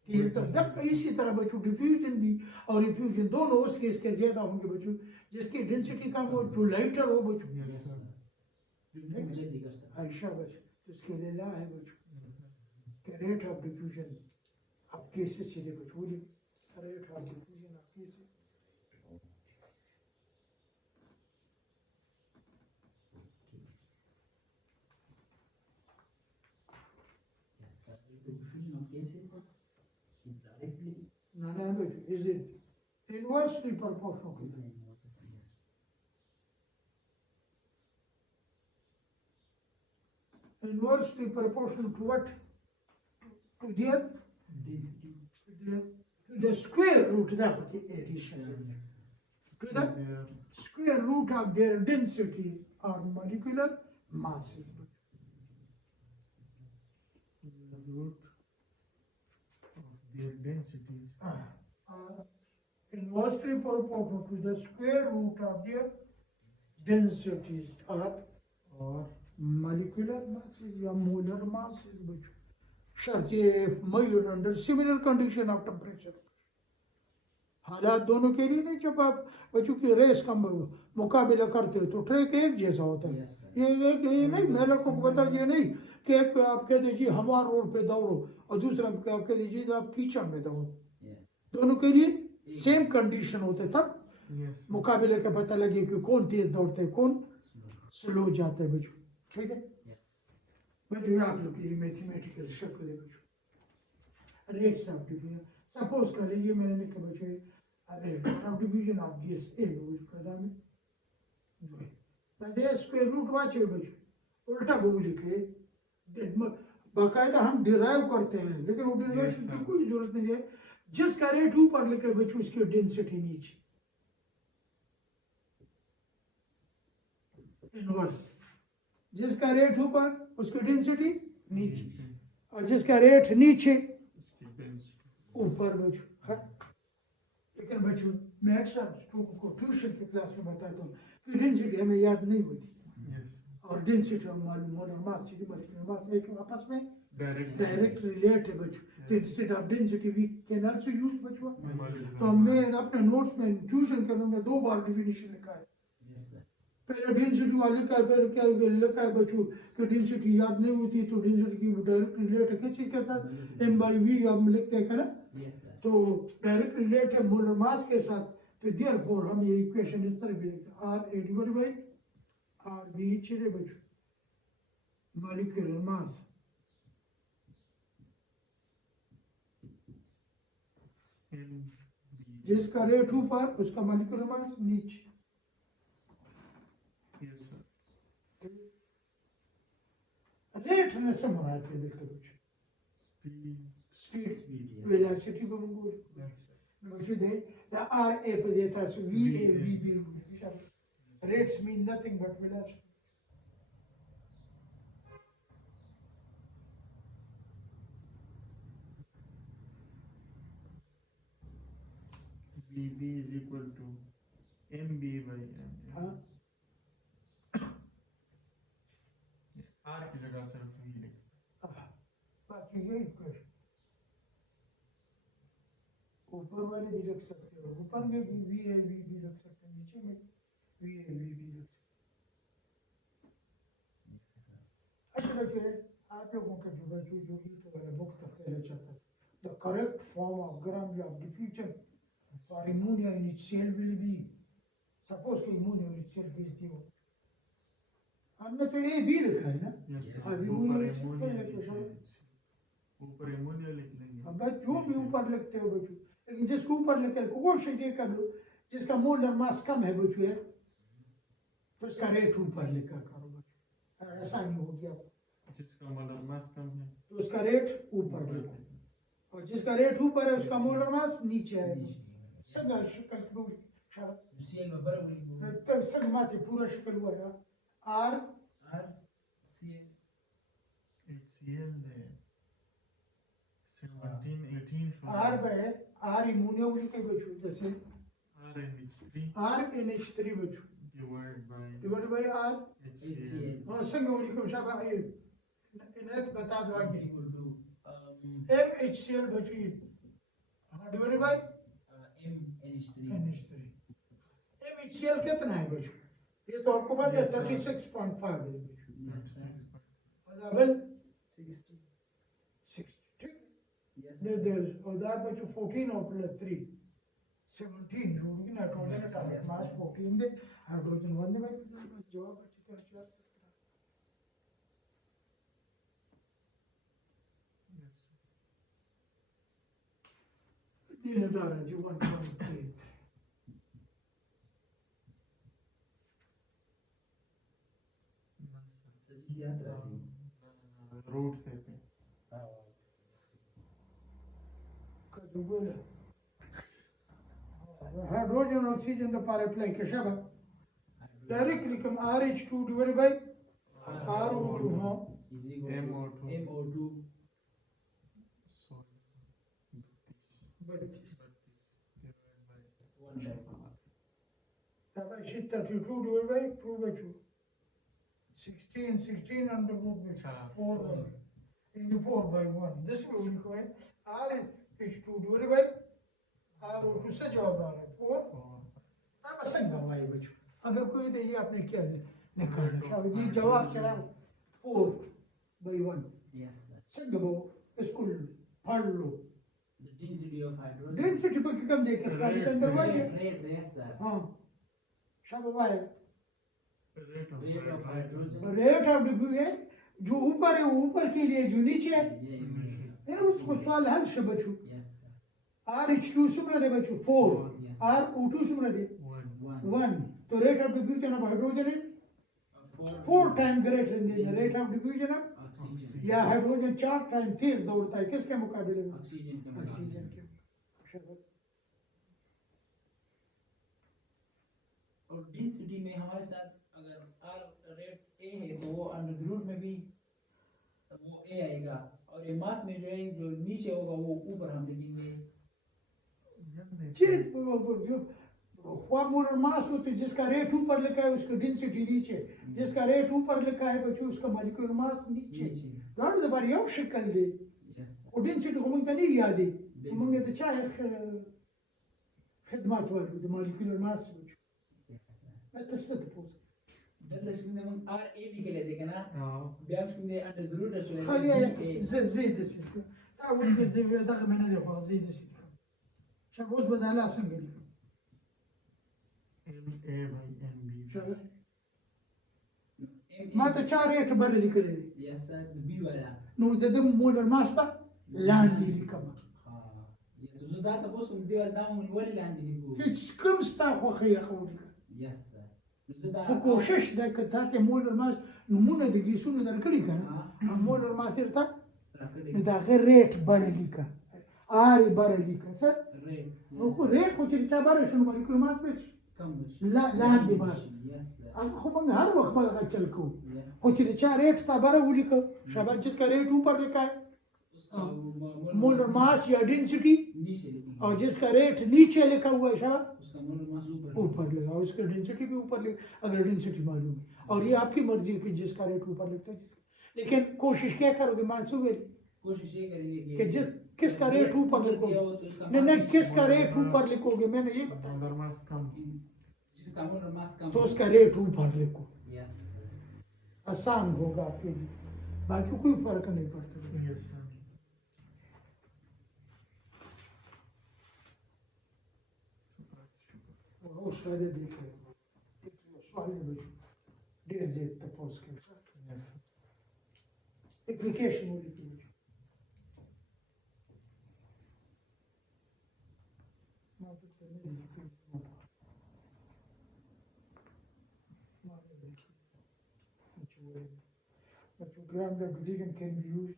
ये तो जब इसी तरह बच्चों डिफ्यूजन भी और इफ्यूजन दोनों उस केस के ज्यादा होंगे बच्चों जिसकी डेंसिटी कम हो जो लाइटर हो बच्चों Yes, sir. जल्दी कर सकते आयशा बच्चों तो उसके लिए ला है बच्चों rate of diffusion of gases से बचू rate of diffusion of gases Yes, sir. The diffusion of cases is directly no, is it inversely proportional to that? Inversely proportional to what? To the square root of the addition. To the Their square root of their density or molecular masses. root of their densities Inversely proportional to the square root of their densities or molecular masses या molar masses बच्चों शर्त ये measured under similar condition of temperature हालात दोनों के लिए नहीं जब आप बच्चों की रेस का मुकाबला करते हो तो ट्रैक एक जैसा होता है Yes, sir. ये नहीं मैं लड़कों को बता ये नहीं कि एक आप कह दीजिए हमार रोड पे दौड़ो और दूसरा आप कह दीजिए तो आप कीचड़ में दौड़ो Yes. दोनों के लिए सेम कंडीशन होते तब yes मुकाबले का पता लगे कि कौन तेज दौड़ते हैं कौन स्लो जाता है बच्चों ठीक है Yes. बच्चों ये आप लोग की मैथमेटिकल शक्ल है बच्चों रेट्स ऑफ डिवीजन सपोज कर लीजिए मैंने लिखा बच्चों rate of division of gas ए कदा में बस स्क्वायर रूट वाचे बच्चों उल्टा बोल लिखे बाकायदा हम डिराइव करते हैं लेकिन वो डिराइवेशन की कोई जरूरत नहीं है जिसका रेट ऊपर लिखे बच्चों उसकी डेंसिटी नीचे इनवर्स जिसका रेट ऊपर उसकी डेंसिटी नीचे और जिसका रेट नीचे उसकी density ऊपर बच्चों हाँ लेकिन बच्चों मैं अक्सर स्टूडेंट को ट्यूशन की क्लास में बताता हूँ कि डेंसिटी हमें याद नहीं होती yes और डेंसिटी और मोलर मास मोलिकुलर मास एक आपस में direct डायरेक्ट रिलेट है बच्चों तो instead of density we can also use बच्चों molecular तो हमने अपने नोट्स में ट्यूशन के में 2 बार डिफिनेशन लिखा है Yes, sir. पहले डेंसिटी वाली का फिर क्या लिखा है बच्चों कि डेंसिटी याद नहीं होती तो डेंसिटी की डायरेक्ट रिलेट है किस चीज के साथ एम बाई वी हम लिखते हैं ना Yes, sir. तो डायरेक्ट रिलेट है मोलर मास के साथ तो देयरफॉर हम ये इक्वेशन इस तरह भी लिखते हैं R A divided by R B चले बच्चों molecular mass NB जिसका रेट ऊपर उसका molecular mass नीचे yes sir रेट ने समरात है देखो बच्चों speed स्पीड Yes. वेलोसिटी को मंगोल yes बच्चों दे द आर ए पर देता है V A V B rates mean nothing but velocity VB is equal to MB by M हाँ R की जगह सिर्फ V लिख बाकी ये इक्वेशन ऊपर वाले भी रख सकते हो ऊपर में भी वी ए वी बी रख सकते हैं नीचे में वी ए वी बी रख सकते हैं अच्छा बच्चे आप लोगों का जो बच्चों जो ईट वाला बुक तक कहना चाहता था the correct form of Graham of diffusion for ammonia in its cell will be suppose कि अमोनिया इन इट्स सेल भेज दियो हमने तो ए बी लिखा है ना yes sir अभी ऊपर अमोनिया ammonia लिख ऊपर ammonia लिख लेंगे अब बस जो भी ऊपर लिखते हो बच्चों लेकिन जिसको ऊपर लिखे क्वेश्चन ये कर लो जिसका मोलर मास कम है बच्चों है तो उसका रेट ऊपर लिखा करो बच्चों ऐसा नहीं हो गया जिसका मोलर मास कम है तो उसका रेट ऊपर लिखो और जिसका रेट ऊपर है उसका मोलर मास नीचे है सगा शक्ल पूरी UCL में बराबर ही बोलो। तब सग माते पूरा शक्ल हुआ है आर R CL HCl है 17 18 आर है आर अमोनिया वाली के बच्चों जैसे RNH3 आर NH3 बच्चों divided by divide by R HCl हाँ संग वाली को शाबा ये इन्हें बता दो is आगे equal to MHCl बच्चों हाँ divide by MNH3 NH3 MHCl कितना है बच्चों ये तो आपको पता है 36.5 है बच्चों Yes, sir. अदबल 60 60 और that बच्चों 14 और प्लस 3 17 जोड़ोगे नाइट्रोजन एटॉमिक मास 14 दे हाइड्रोजन 1 दे भाई बस जवाब अच्छी तरह से Yes. ये नटारा जी 1.3 ज्यादा सी Root से पे. كدوبلة هيدروجين oxygen the paraplane كشبه directly come RH2 divided by RO2 ها is equal to MO2. MO2 Sorry. بس Divided by 1 by تبع شيء 32 divided by 2 by 2 16 under root by 4 by into 4 by 1 this way we go RH2 divided by RO2 से जवाब आ रहा है 4 अब असंग भाई बच्चों अगर कोई तो ये आपने क्या निकाला शायद ये जवाब चला 4 by 1 yes sir. संग वो इसको पढ़ लो The density of hydrogen density पर कम देखे खाली के अंदर वाई है rate yes sir. हाँ शायद why rate of Rate of hydrogen rate of diffusion जो ऊपर है वो ऊपर के लिए जो नीचे है yeah यार उसको सवाल हल से बच्चों yes sir. RH2 सुमरा दे बच्चों 4 yes RO2 सुमरा दे 1 1 तो rate of diffusion of hydrogen is 4 time greater than the rate of diffusion of oxygen या हाइड्रोजन 4 टाइम तेज दौड़ता है किसके मुकाबले में oxygen के ऑक्सीजन मुकाबले के शाबाश। और डेंसिटी में हमारे साथ अगर R रेट A है तो वो अंडर रूट में भी वो A आएगा और ये मास में जो है जो नीचे होगा वो ऊपर हम लिखेंगे चीज जो फॉर्मूला मास होती है जिसका रेट ऊपर लिखा है उसका डेंसिटी नीचे जिसका रेट ऊपर लिखा है बच्चों उसका मॉलिक्यूलर मास नीचे गाड़ दे बार याव शक्ल दे yes sir. और डेंसिटी को मंग तनी याद है मंग तो चाहे खदमात वाले the molecular mass yes sir. मैं तो सद पोस दल्ला शुन्ने من R A लिखले देखना हाँ. بيام शुन्ने अंडर रूट चले خلي زيد السلك تعود زي دغ من هذا زيد السلك شغوز بدل سنجل MA by MB. ما تشار يعتبر لي كده yes sir. the B वाला نو دم مولر ماسبا لاندي لي كما हाँ yes so that بوس من دي वाला دام من ولا اللي عندي ليكو هيك كم ستاخ وخي اخوك yes sir. بس ده فكوشش ده كتاتي مولر ماس نمونه دقي سونو در كدي كان مولر ماس يرتا دا غير ريت باليكا اري باليكا سر rate هو ريت كو تشي تبار شنو مولكيول ماس بس كم بس لا لاندي ماس yes sir. خو من هر وقت ما चलको yeah. कुछ रिचा रेट था बारह उली को शाबाश जिसका रेट ऊपर लिखा है उसका मोलर मास या डेंसिटी नीचे लिखेंगे और जिसका रेट नीचे लिखा हुआ है शाबाश उसका मोलर मास ऊपर ऊपर लिखा और उसका डेंसिटी भी ऊपर लिखा अगर डेंसिटी मालूम है। और ये आपकी मर्जी है कि जिसका रेट ऊपर लिखता है लेकिन कोशिश क्या करोगे मानसूबे कोशिश ये करेंगे कि जिस किसका रेट ऊपर लिखोगे नहीं नहीं किसका रेट ऊपर लिखोगे मैंने ये बताया Molar mass कम. जिसका मोलर मास कम तो उसका रेट ऊपर लिखो yeah. आसान होगा आपके लिए बाकी कोई फर्क नहीं पड़ता Yes sir. वो शायद देख रहे हो एक सवाल नहीं बचो डेढ़ जेब तक पहुंच के Yes. एप्लीकेशन होगी थी Gram division can be used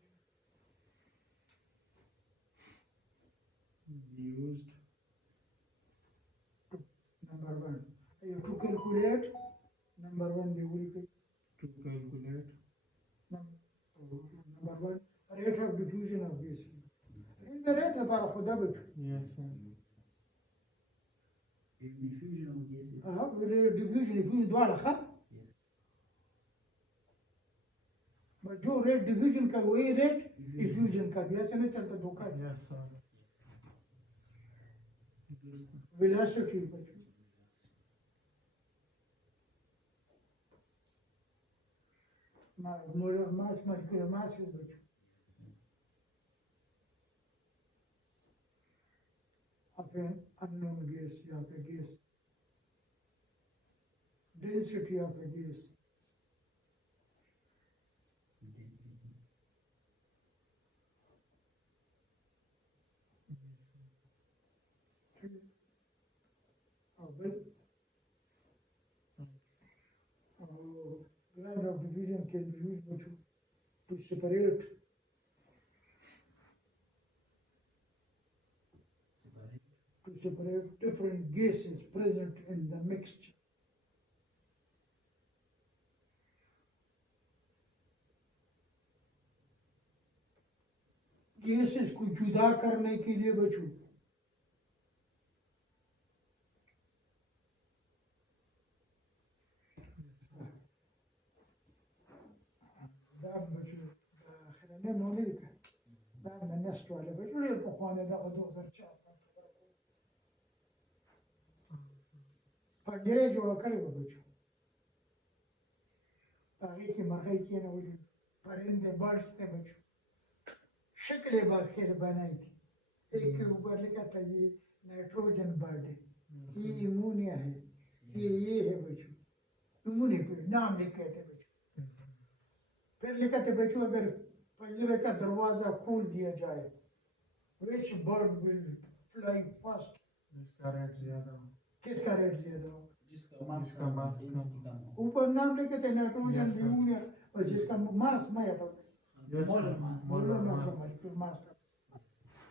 Used number one. You to calculate number one be will to calculate number one rate of diffusion of this. In the rate about خدابك yes sir. diffusion of gases diffusion diffusion دوار خا जो rate diffusion का वही rate diffusion का भी ऐसे नहीं चलता धोखा है Yes sir. Velocity molar mass molecular mass is बच्चों of an unknown gas या पे gas, density of a gas, ठीक है। अब ground of division can be used to separate different gases present in the mixture. Gases को जुदा करने के लिए बच्चों دام بچو خلينا مونيكا دام الناس على بچو ليه بخوانا دا غدو غرچا پنجره جوړ کړی و بچو هغه کې مرغۍ کې نه ولې پرنده برड्स थे बच्चों शक्ल बाखिर बनाई थी एक के ऊपर लिखा था ये नाइट्रोजन बर्ड है ये इमोनिया है ये है बच्चों इमोनिया पे नाम लिखे थे बच्चों फिर लिखा था बच्चों अगर पंजरे का दरवाजा खोल दिया जाए which bird will fly fast जिसका रेट ज्यादा हो, किसका रेट ज्यादा हो जिसका मास जिसका मास density कम। कम हो। ऊपर नाम लिखे थे नाइट्रोजन Yes, sir. इमोनिया और जिसका मास मैं आता हूँ Yes, Molar sir. mass. Molar molar mass. मास फिर मास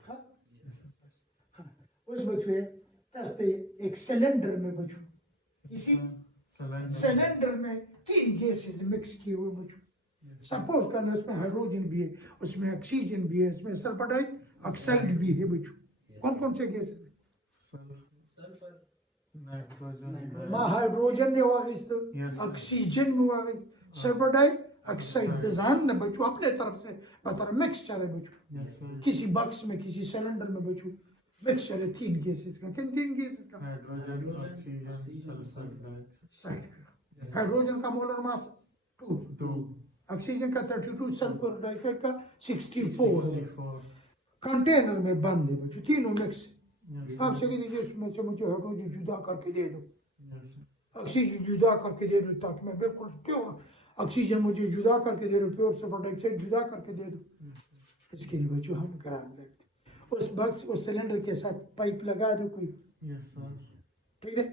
हाँ उस बच्चों तस्ते एक सिलेंडर में बच्चों इसी Cylinder. सिलेंडर में 3 गैसेस मिक्स किए हुए बच्चों Yes. सपोज करना उसमें हाइड्रोजन भी है उसमें ऑक्सीजन भी है उसमें सल्फर डाइऑक्साइड भी है बच्चों कौन कौन से गैस सल्फर Nitrogen. ما हाइड्रोजन में वागिस तो Yes. ऑक्सीजन में वागिस सल्फर डाइऑक्साइड ध्यान न बच्चों अपने तरफ से बता मिक्सचर है बच्चों Yes, sir. किसी बॉक्स में किसी सिलेंडर में बच्चों मिक्सचर है 3 गैसेस का किन 3 गैसेस का Hydrogen, oxygen, sulfur dioxide. Side का हाइड्रोजन का मोलर मास 2 Two. ऑक्सीजन का 32 सल्फर डाइऑक्साइड का 64 64. कंटेनर में बंद है बच्चों तीनों मिक्स Yes. आप से दीजिए उसमें से मुझे हाइड्रोजन जुदा करके दे दो Yes. ऑक्सीजन जुदा करके दे दो ताकि मैं बिल्कुल प्योर ऑक्सीजन मुझे जुदा करके दे दो प्योर सल्फर डाइऑक्साइड जुदा करके दे दो इसके लिए बच्चों हम ग्राम लगते उस बक्स उस सिलेंडर के साथ पाइप लगा दो कोई Yes, sir. ठीक है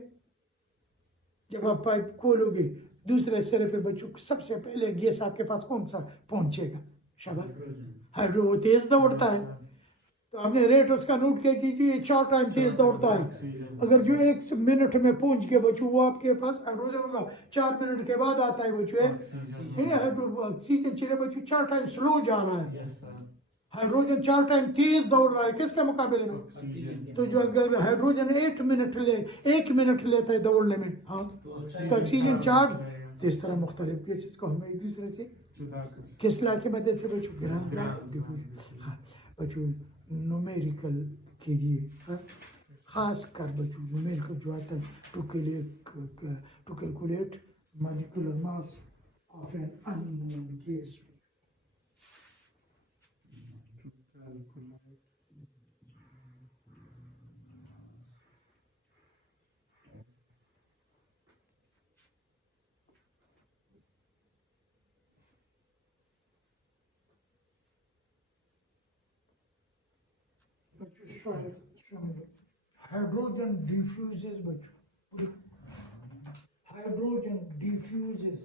जब आप पाइप खोलोगे दूसरे सिरे पे बच्चों सबसे पहले गैस आपके पास कौन सा पहुंचेगा शाबाश हाइड्रो वो तेज दौड़ता है तो आपने रेट उसका नोट किया कीजिए 4 टाइम तेज दौड़ता है Oxygen. अगर जो 1 मिनट में पहुंच गया बच्चों वो आपके पास हाइड्रोजन होगा 4 मिनट के बाद आता है बच्चों Oxygen. है ना ऑक्सीजन चले बच्चों 4 टाइम स्लो जा रहा है Yes, sir. हाइड्रोजन 4 टाइम तेज दौड़ रहा है किसके मुकाबले में Oxygen. तो जो अगर हाइड्रोजन 1 मिनट लेता है दौड़ने में हाँ तो ऑक्सीजन 4 तो इस तरह मुख्तलिफ गैसेस को हमें एक दूसरे से जुदा कर सकते किस ला के मदद से बच्चों ग्राम हाँ बच्चों न्यूमेरिकल कीजिए हाँ खास कर बच्चों न्यूमेरिकल जो आता है to calculate molecular mass of an unknown gas calculate. Hydrogen diffuses बच्चों hydrogen diffuses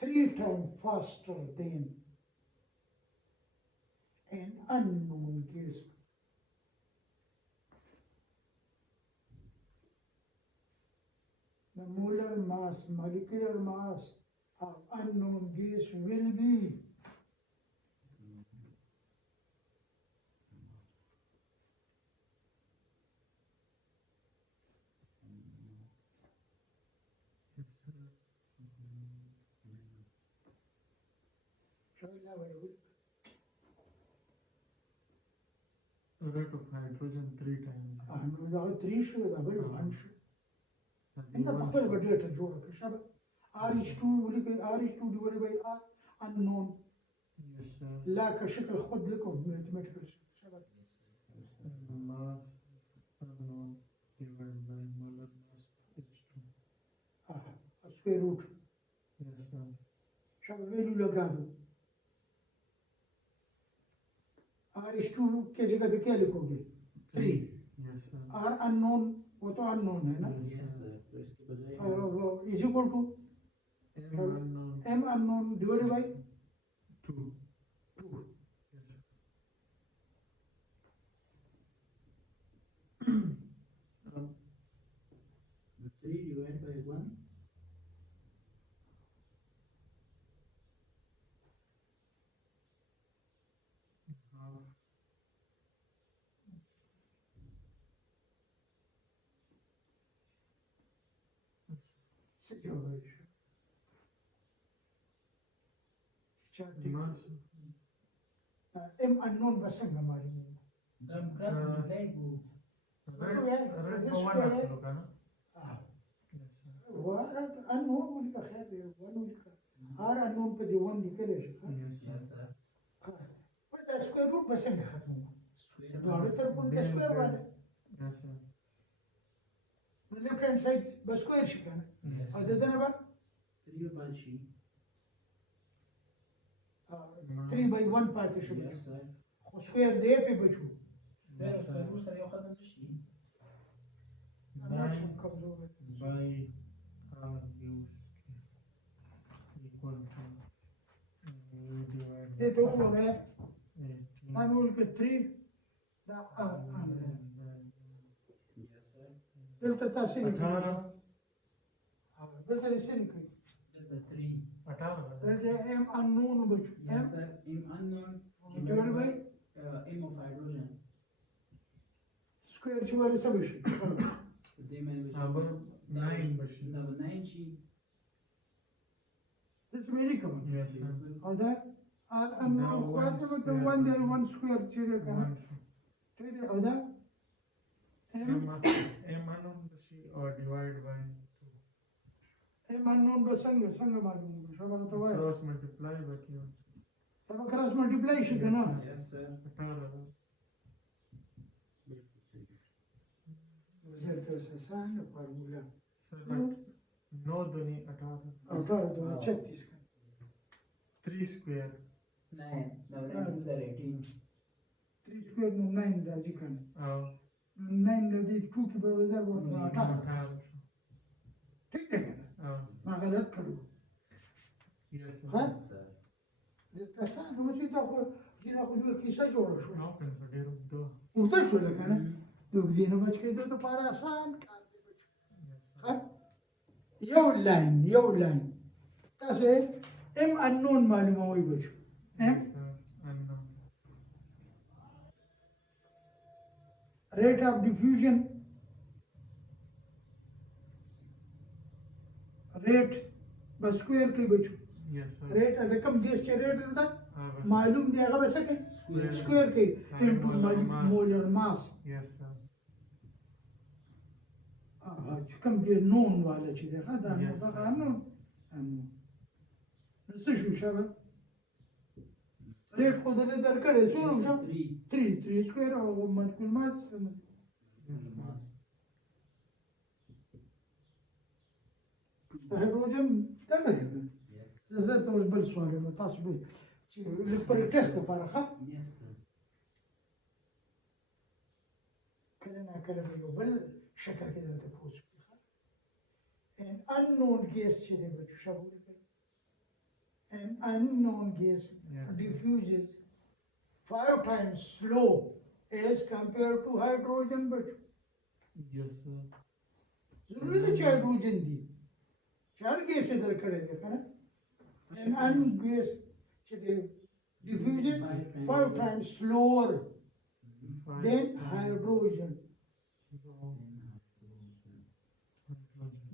three times faster than an unknown gas. The molar mass, molecular mass of unknown gas will be Rate of hydrogen 3 times. three should have been one should. And انت one تقبل بديت الجوع في الشباب R is 2 ولكن R is 2 divided by R unknown. Yes, sir. لا كشكل خد لكم mathematical شباب. Mass unknown divided by molar mass H2. square root. Yes, sir. شباب value लगा दो. R is 2 के जगह पे क्या लिखोगे? 3. Yes, sir. R unknown वो तो unknown है ना? Yes, sir. तो इसके बजाय is equal to M unknown M unknown divided by 2. 2. Yes. Um, 3 divided by 1. half. Yes. Situation. Mass. M unknown बसंग हमारी دام كراس بتلاقيه Red one after look, ना? Yes, sir. वो unknown वाली का खैर है one वाली का R unknown पे जो one निकले Yes, sir. Yes, sir. पर द स्क्वायर रूट बसंग खत्म हुआ Square दोनों तरफ उनका स्क्वायर वाला Yes, sir. Left hand side बस स्क्वायर शिकाना Yes. और देना बा 3 by she. 3 by 1 पाते शुरू Yes, sir. स्क्वायर दे पे बचू Yes, sir. Square root ياخذ من الشيء. 9 कमजोर है by R use equal to U divided ये तो हो रहा है 18. हम बोल के 3 दा Yes, sir. दिल तता से निकल 18. दिल तरे से निकल Delta 3. 18. दिल से M unknown बचू Yes, sir. M unknown divided by M of hydrogen. Square شو वाले सब issue دائما Number 9 بشي. Number 9 شيء. This very common Yes, sir. और दा और unknown Now one वाले में तो square. 1 दे 1 स्क्वायर चीज़ का One. ठीक है और दा M M unknown बशी or divide by 2. M unknown बसंग संग मालूम है शो वाला तो है Cross multiply by Q. तब क्रॉस मल्टीप्लाई शिकाना Yes, sir. 18. रिजल्ट से सान फार्मूला Sir, but 9 दूनी 18. और 36 का 3 square. 9. Now 9 to the 18. 3 square में 9 राजी का 9 लदी 2 की बराबर वो 18 18. ठीक है ना मैं गलत करूँ Yes, sir. हाँ Yes, sir. ऐसा मुझे तो जो किसा जोड़ा show How can so dear do? उधर शो लगा ना तो दिन बच के तो पारा आसान काम दे बच Yes, sir. हाँ यो लाइन तसे M unknown मालूम है वही बच Yes, sir. Unknown. rate of diffusion rate बस स्क्वायर के बचू Yes, sir. रेट रकम गैस के रेट रहता बस. मालूम दिया बस के Square. स्क्वायर के into Molar mass. Molar mass Yes, sir. कम के नोन वाला चीज है दा Yes, नो sir. दा नो नसे शो शाबा रेट खुद ने दर करे सुनो Yes, क्या sir. 3. 3 स्क्वायर और मल्टीपल मास Mass. हाइड्रोजन तक है Yes. زي تو بل سؤال ما تعصب البريتست بارخا Yes, sir. كلنا كلام يقبل شكل كده تفوز فيها an unknown gas كده بتشابه an unknown gas Yes. diffuses 5 times slow as compared to hydrogen but Yes, sir. जरूरी नहीं कि हाइड्रोजन दी 4 गैस इधर खड़े थे ना an unknown gas diffuses 5 times slower Five than times hydrogen. slow.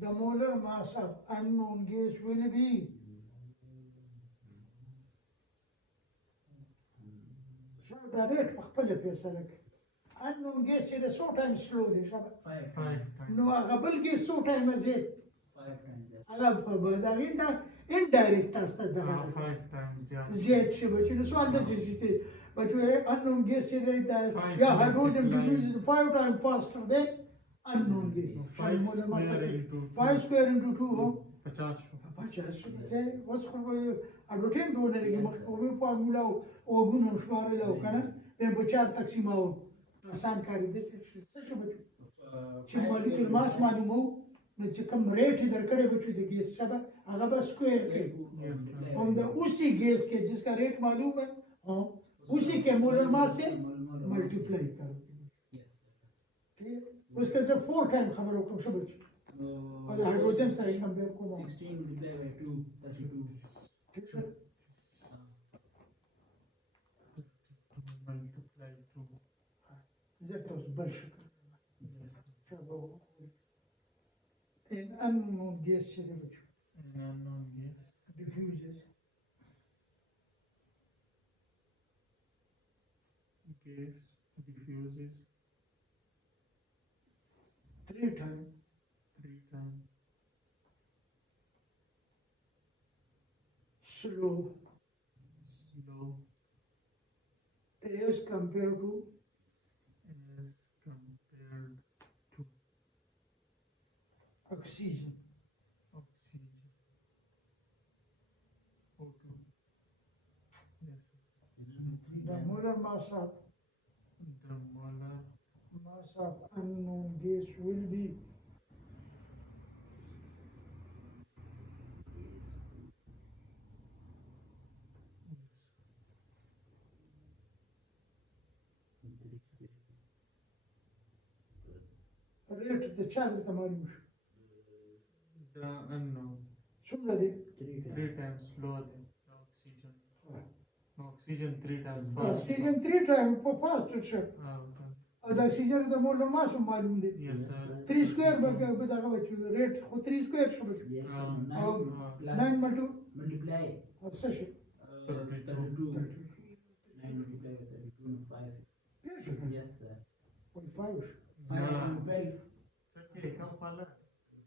The molar mass of unknown gas will be so the rate مختلف في سلك unknown gas is so times slow دي شباب 5. 5 times. no قبل gas so times زيت 5 times. Yes. هغه به د هغې نه indirect تاسو ته دغه 5 times زیات شي بچو نو سوال دا چې بچو unknown gas چې دی دا یا hydrogen diffuses 5 times faster than unknown gas. 5 square into 2 हो 50 اوس خو اډو ټیم ته ونه لګي مخکې خو به فارمولا او ګونو شمارل او کنه په 4 تقسیمو آسان کاری دي څه شو بچو چې مالیکول ماس معلومو نو چې کوم ریټ درکړې بچو د ګیس شبه هغه به سکوير کې हम the उसी gas के जिसका rate मालूम है हाँ उसी के मोलर मास से मल्टीप्लाई करो ठीक है उसके जब 4 टाइम खबर हो कब सब और हाइड्रोजन से कंपेयर को 16 multiplied by 2 32 ठीक है multiply 2 زبط برشك شباب ان unknown gas شده بچو unknown gas diffuses diffuses 3 times slow as compared to oxygen. O2. Yes. The molar mass of unknown gas will be rate the charge تمام The unknown څومره دی 3 times lower than the oxygen. Oxygen 3 times oxygen 3 times for faster ship okay. او د oxygen د molar mass معلوم دی Yes, sir. 3 square به دغه بچو ریټ خو 3 square شو بچو yes او 9 9 ملټو multiply او څه شي 32 9 multiplied by 32 and 5 yes sir 5 512 It's okay, come follow.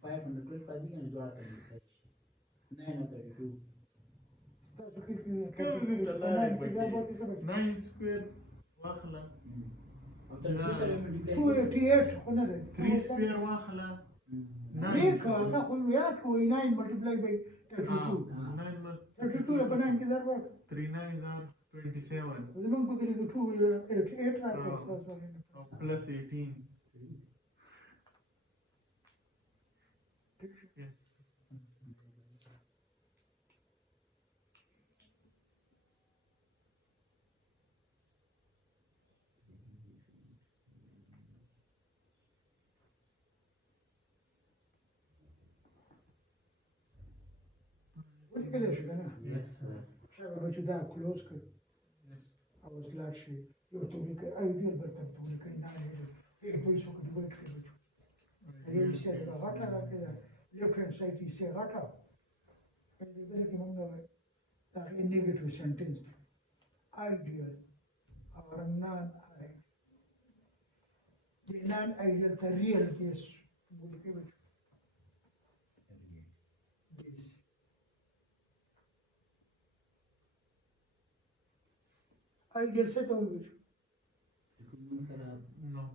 512 فازي كان يدور على 9 or 32 ستاسو کې کې 9 square واخلا او 32 سره multiply 288 خو نه دی 3 square واخلا لیک هغه خو یاد خو 9 ملټیپلای بای 32 32 له 9 کې ضرب 3 9s are 27 زمونږ په کې 288 راځي plus 18 yes. ولې کله شو کنه yes sir شابه بچو دا کلوز کړ Yes. او لاړ شي یو ته کې ایډیال برتر ته کې نه لري په پیسو کې ډیوایډ کړی بچو هغه یې سره غاټه راکړه لیفټ هاند سایډ یې سره غاټه په دې بل کې مونږ وایي دا نیگیټیو سنټنس ideal or non-ideal. The non-ideal the real case will give it this. Ideal set of which No.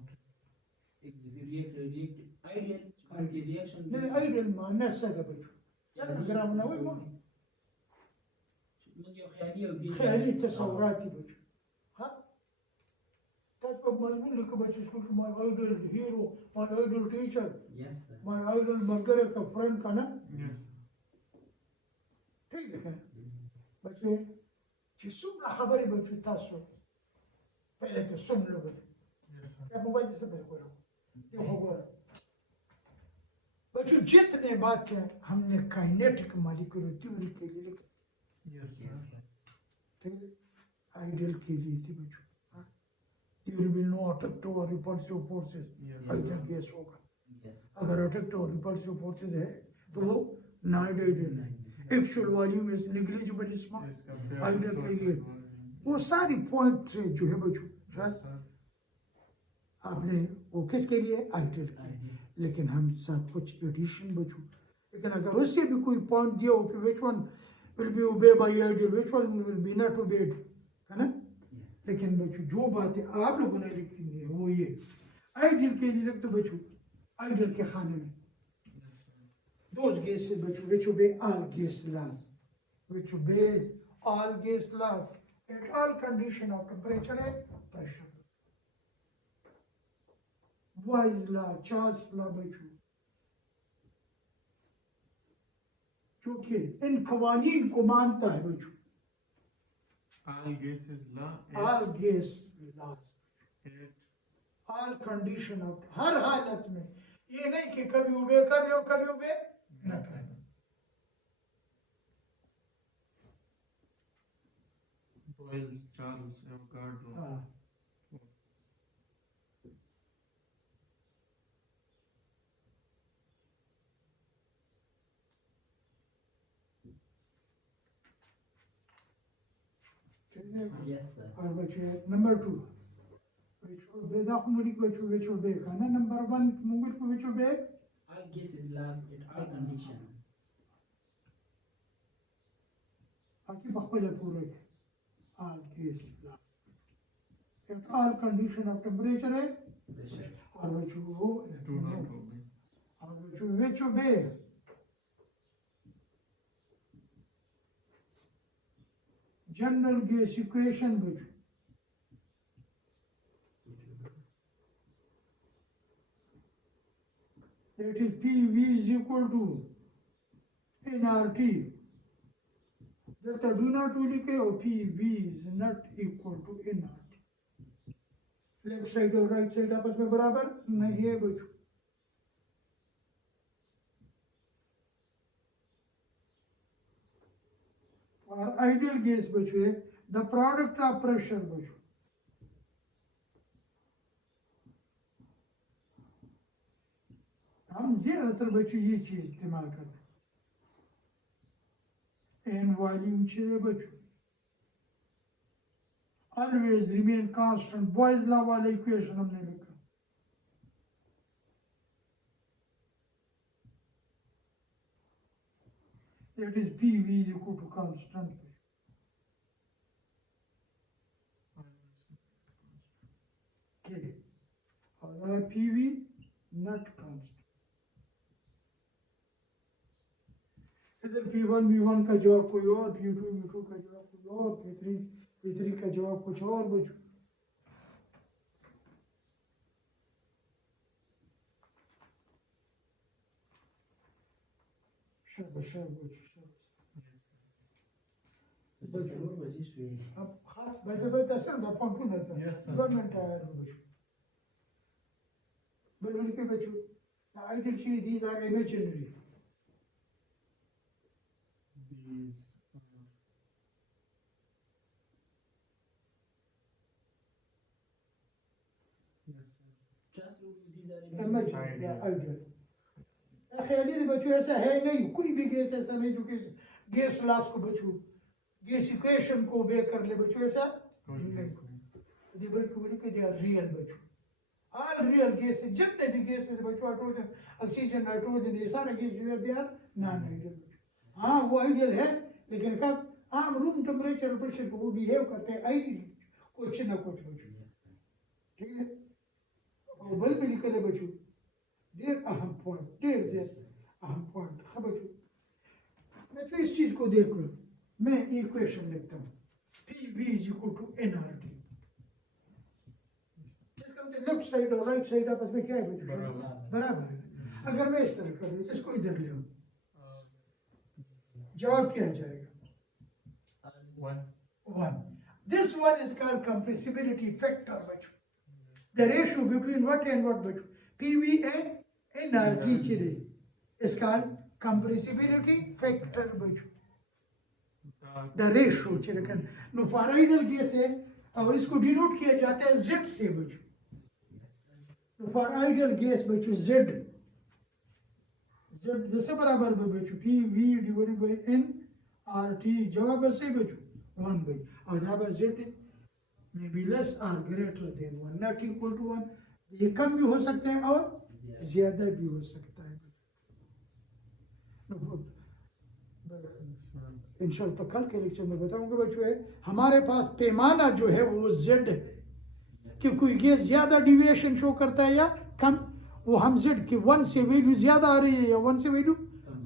reaction no ideal ما نسى قبل جرام نوي ما خيالي تصوراتي بجو ها تسبب مجبور لك بچ اسکول my idol hero my idol teacher yes sir my idol मगर का friend का ना Yes. ठीक है बच्चे چې څومره خبرې بچو تاسو پہلے تو سن لو بچو Yes, sir. या mobile से मेरे को देखो गोरा बच्चों जितने बातें हमने काइनेटिक मॉलिक्यूलर थ्योरी के लिए लिखी Yes, yes sir. sir ठीक है आइडियल के लिए थी बच्चों there will be no attractive or repulsive forces Yes. Ideal gas होगा yes अगर attractive और repulsive forces है तो वो नॉन आइडियल है actual volume is negligible small Yes, compared ideal to के लिए total volume. वो सारी पॉइंट जो है बच्चों Yes, sir. आपने वो किसके लिए आइडियल के लिए Ideal. लेकिन हम साथ कुछ एडिशन बचू लेकिन अगर उससे भी कोई पॉइंट दिया हो कि which one will be obey by ideal, which one will be not obeyed, है ना। लेकिन बच्चों जो बातें आप लोगों ने लिखी है वो ये आइडियल के लिए लिख दो बच्चों, आइडियल के खाने में those gases बच्चों which obey all gas laws, which obey all gas laws at all condition of temperature and pressure. Boyle's law, Charles law बच्चों, जो कि इन कवानीन को मानता है बच्चों, all gases law all gas laws, at all condition of, हर हालत में, ये नहीं कि कभी उबे कर लो कभी उबे न कर लो। Boyle's Charles Avogadro. हाँ ठीक है। Yes, sir. और बच्चे नंबर 2 बेदा मुल्क बच्चों बच्चों बे का ना नंबर 1 मुल्क बच्चों बे All gases last at all condition. आकी बखबल पूरे all gas last at all condition of temperature है Pressure. और बच्चों वो Do not obey. और बच्चों बे जनरल गैस इक्वेशन बच्चों that is PV is equal to nRT. That do not लिखे और PV is not equal to nRT. Left side और राइट साइड आपस में बराबर नहीं है बच्चों। और आइडियल गैस बच्चों है द प्रोडक्ट ऑफ प्रेशर बच्चों। हम ज्यादातर बच्चों ये चीज इस्तेमाल करते हैं एन वॉल्यूम चीजें बच्चों always remain constant boys law वाला इक्वेशन हमने लिखा that is PV is equal to constant K और PV not constant। इधर P1 V1 का जवाब कोई और, P2 V2 का जवाब कोई और, P3 V3 का जवाब कुछ और बच्चों। शाबाश शाबाश शाबाश। अब खास बैठे सर द पॉइंट ना सर Yes, sir. गवर्नमेंट आया है बच्चों बिल्कुल के बच्चों the ideal series these are imaginary। These yes, sir. Just look, these are imaginary Ideal. Ideal ख्याली बच्चों ऐसा है नहीं, कोई भी गैस ऐसा नहीं जो कि गैस लास को बच्चों गैस इक्वेशन को बे कर ले बच्चों, ऐसा नहीं। दे बल्कि दे आर रियल बच्चों, ऑल रियल गैस जितने भी गैस है बच्चों हाइड्रोजन ऑक्सीजन नाइट्रोजन ये सारे गैस जो है दे आर नॉन आइडियल बच्चों। हाँ वो आइडियल है लेकिन कब आम रूम टेम्परेचर प्रेशर को वो बिहेव करते हैं आइडियल कुछ ना कुछ बच्चों, ठीक है। और बल भी निकले बच्चों देर अहम पॉइंट देर देर अहम पॉइंट हाँ बच्चों इस चीज को देख लो, मैं इक्वेशन लिखता हूँ PV is equal to nRT। Left side और राइट साइड आपस में क्या है बच्चों बराबर है। अगर मैं इस तरह कर दूँ इसको इधर ले आऊँ जवाब क्या आ जाएगा 1। This one is called compressibility factor बच्चों, the ratio between what and what बच्चों PV and nRT चले is called compressibility factor बच्चों। the ratio चले कर नो फॉर आइडियल केस है और इसको डिनोट किया जाता है Z से बच्चों। तो फॉर आइडियल गैस बच्चों Z जैसे बराबर में बच्चों PV डिवाइडेड बाय nRT जवाब ऐसे बच्चों 1 बाई और जवाब Z may be less or greater than 1 not equal to 1। ये कम भी हो सकते हैं और ज्यादा भी हो सकता है। इंशाल्लाह कल के लेक्चर में बताऊंगा बच्चों। है हमारे पास पैमाना जो है वो जेड है कि कोई गैस ज़्यादा डिविएशन शो करता है या कम, वो हम जेड की 1 से वैल्यू ज़्यादा आ रही है या 1 से वैल्यू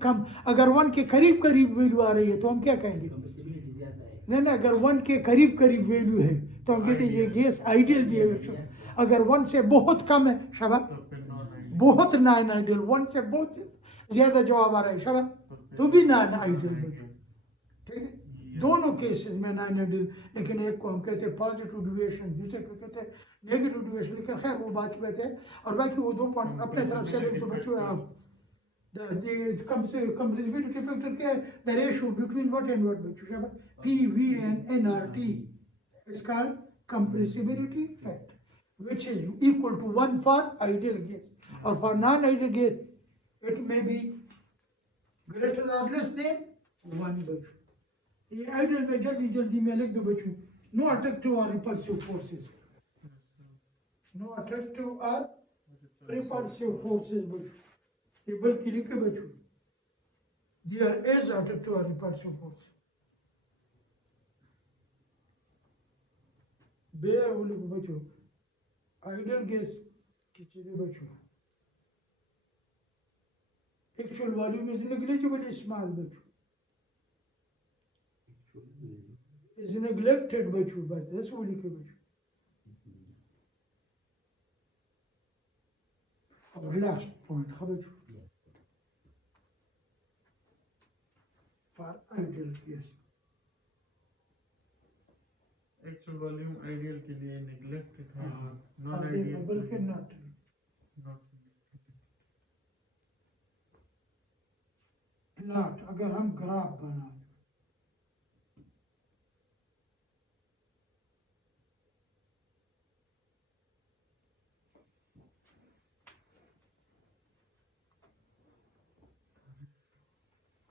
कम। अगर 1 के करीब करीब वैल्यू आ रही है तो हम क्या कहेंगे? कंप्रेसिबिलिटी ज्यादा है। नहीं नहीं, अगर 1 के करीब करीब वैल्यू है तो हम कहते हैं ये गैस आइडियल भी है बच्चों। अगर 1 से बहुत कम है शाबाश, तो फिर नॉन आइडियल। बहुत नॉन आइडियल, 1 से बहुत ज़्यादा जवाब आ रहा है शाबाश, तो भी नॉन आइडियल बच्चों। ठीक है, दोनों केसेस में नॉन आइडियल, लेकिन एक को हम कहते हैं पॉजिटिव डिविएशन, दूसरे को कहते हैं नेगेटिव डिविएशन, लेकिन खैर वो बात की बात है। और बाकी वो 2 पॉइंट अपने तरफ से लिख दो बच्चों आप। कंप्रेसिबिलिटी फैक्टर क्या है? The ratio between what and what बच्चों शाबाश, PV and nRT is called compressibility factor, which is equal to 1 for ideal gas, or for non-ideal gas it may be greater or less than 1 बच्चों। ये ideal में जल्दी जल्दी में लिख दो बच्चों, नो अट्रैक्टिव और रिपल्सिव फोर्सेस, नो अट्रैक्टिव और रिपल्सिव फोर्सेस बच्चों, ये बल्कि लिखे बच्चों, देयर इज अट्रैक्टिव और रिपल्सिव फोर्स। बे वो लिखो बच्चों, आइडियल गैस की चीजें बच्चों, actual volume is negligible small बच्चों, is neglected बच्चों, बस ऐसे वो लिखे बच्चों। और लास्ट पॉइंट हाँ बच्चों, for ideal gas actual volume ideal के लिए नेग्लेक्टेड है, नॉन आइडियल आइडियल बल्कि नॉट प्लॉट। अगर हम ग्राफ बना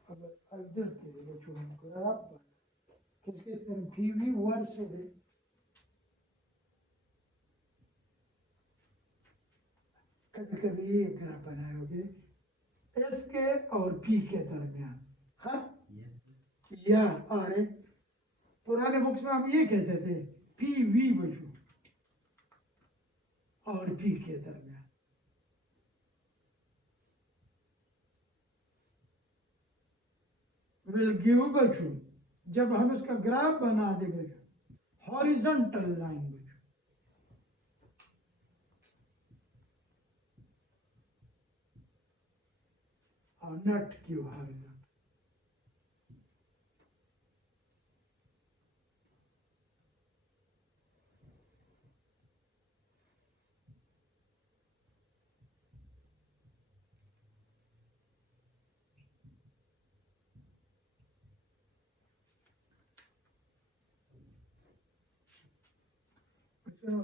अगर आइडियल के लिए बच्चों हम ग्राफ बना किसके तरह PV 1 से दे, कभी कभी ये ग्राफ बनाए होगे S के और P के दरमियान, हाँ या अरे पुराने बुक्स में हम ये कहते थे PV बच्चों और P के दरमियान। विल गिव बच्चों, जब हम इसका ग्राफ बना दे बच्चों, हॉरिजॉन्टल लाइन बच्चों, और नॉट क्यों हॉरिजॉन्टल,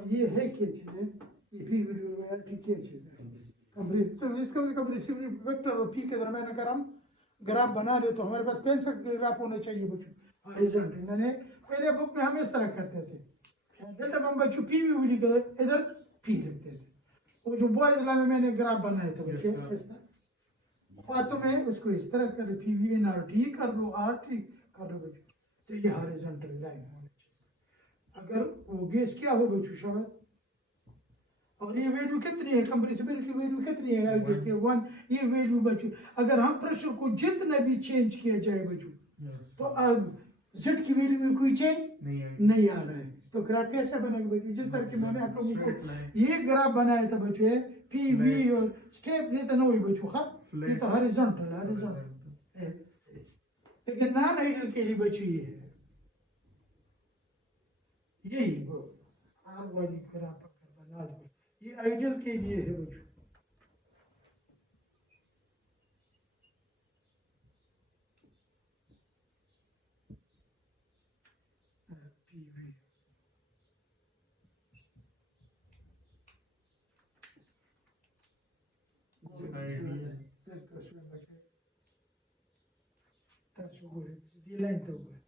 ये है क्या चीज़ है, ये फिर वीडियो में क्या चीज़ है कंप्रेस, तो इसका कंप्रेसिबिलिटी फैक्टर और P के दरमियान अगर हम ग्राफ बना रहे तो हमारे पास कैसा ग्राफ होना चाहिए बच्चों? हॉरिजॉन्टल। मैंने पहले बुक में हम इस तरह करते थे, जब हम बच्चों PV लिख इधर P लिखते थे, वो जो बॉयज लॉ में मैंने ग्राफ बनाए थे बच्चों इस तरह, फातों में उसको इस तरह कर PV nRT कर दो, RT कर दो बच्चों, तो ये हॉरिजॉन्टल लाइन होनी चाहिए। अगर वो गैस क्या हो बच्चों शाबाश, और ये वैल्यू कितनी है, कंप्रेसिबिलिटी वैल्यू कितनी है आइडियल के 1, ये वैल्यू बच्चों, अगर हम प्रेशर को जितना भी चेंज किया जाए बच्चों तो अब जेड की वैल्यू में कोई चेंज नहीं आ रहा है, तो ग्राफ कैसे बनेगा बच्चों? जिस तरह की मैंने आप लोगों को ये ग्राफ बनाया था बच्चों, PV और स्टेप देता ना वही बच्चों, हाँ ये तो हॉरिजॉन्टल है, लेकिन नॉन आइडियल के लिए बच्चों ये है, यही वो आर वाली ग्राफ बना दो, ये आइडियल के लिए है बच्चों। PV ये लाइन तो हुआ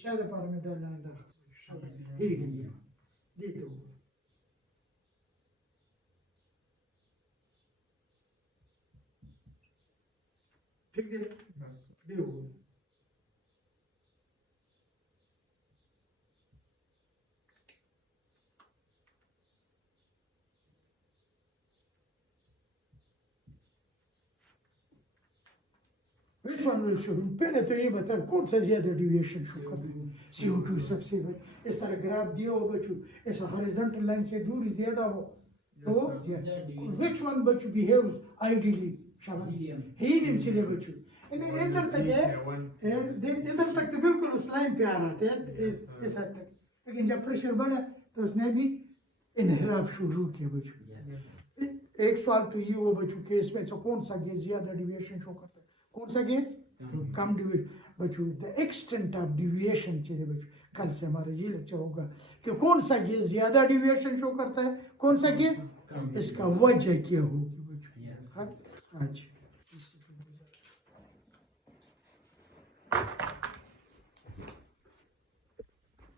c'è para me dare la ठीक है ये तो ठीक है, बस ये हो गया। Which one will show? पहले तो ये बता कौन सा ज्यादा डिविएशन शो कर रहा है। CO2 सबसे इस तरह ग्राफ दिया हो बच्चों, ऐसा हॉरिजॉन्टल लाइन से दूरी ज्यादा हो तो Yes, which one बच्चों behaves ideally? शाबाश, Helium. हीलियम चले बच्चों, इन्हें इधर तक है, one इधर तक तो बिल्कुल उस लाइन पे आ रहा था इस हद तक, लेकिन जब प्रेशर बढ़ा तो उसने भी इनहिराब शुरू किया बच्चों। Yes. एक सवाल तो ये हो बच्चों कि इसमें से कौन सा गैस ज्यादा डिविएशन शो करता है, कौन सा गैस कम डिविएशन बच्चों। द एक्सटेंट ऑफ डिविएशन चलिए बच्चों, कल से हमारा ये लेक्चर होगा कि कौन सा गैस ज्यादा डिविएशन शो करता है, कौन सा गैस, इसका वजह क्या होगी।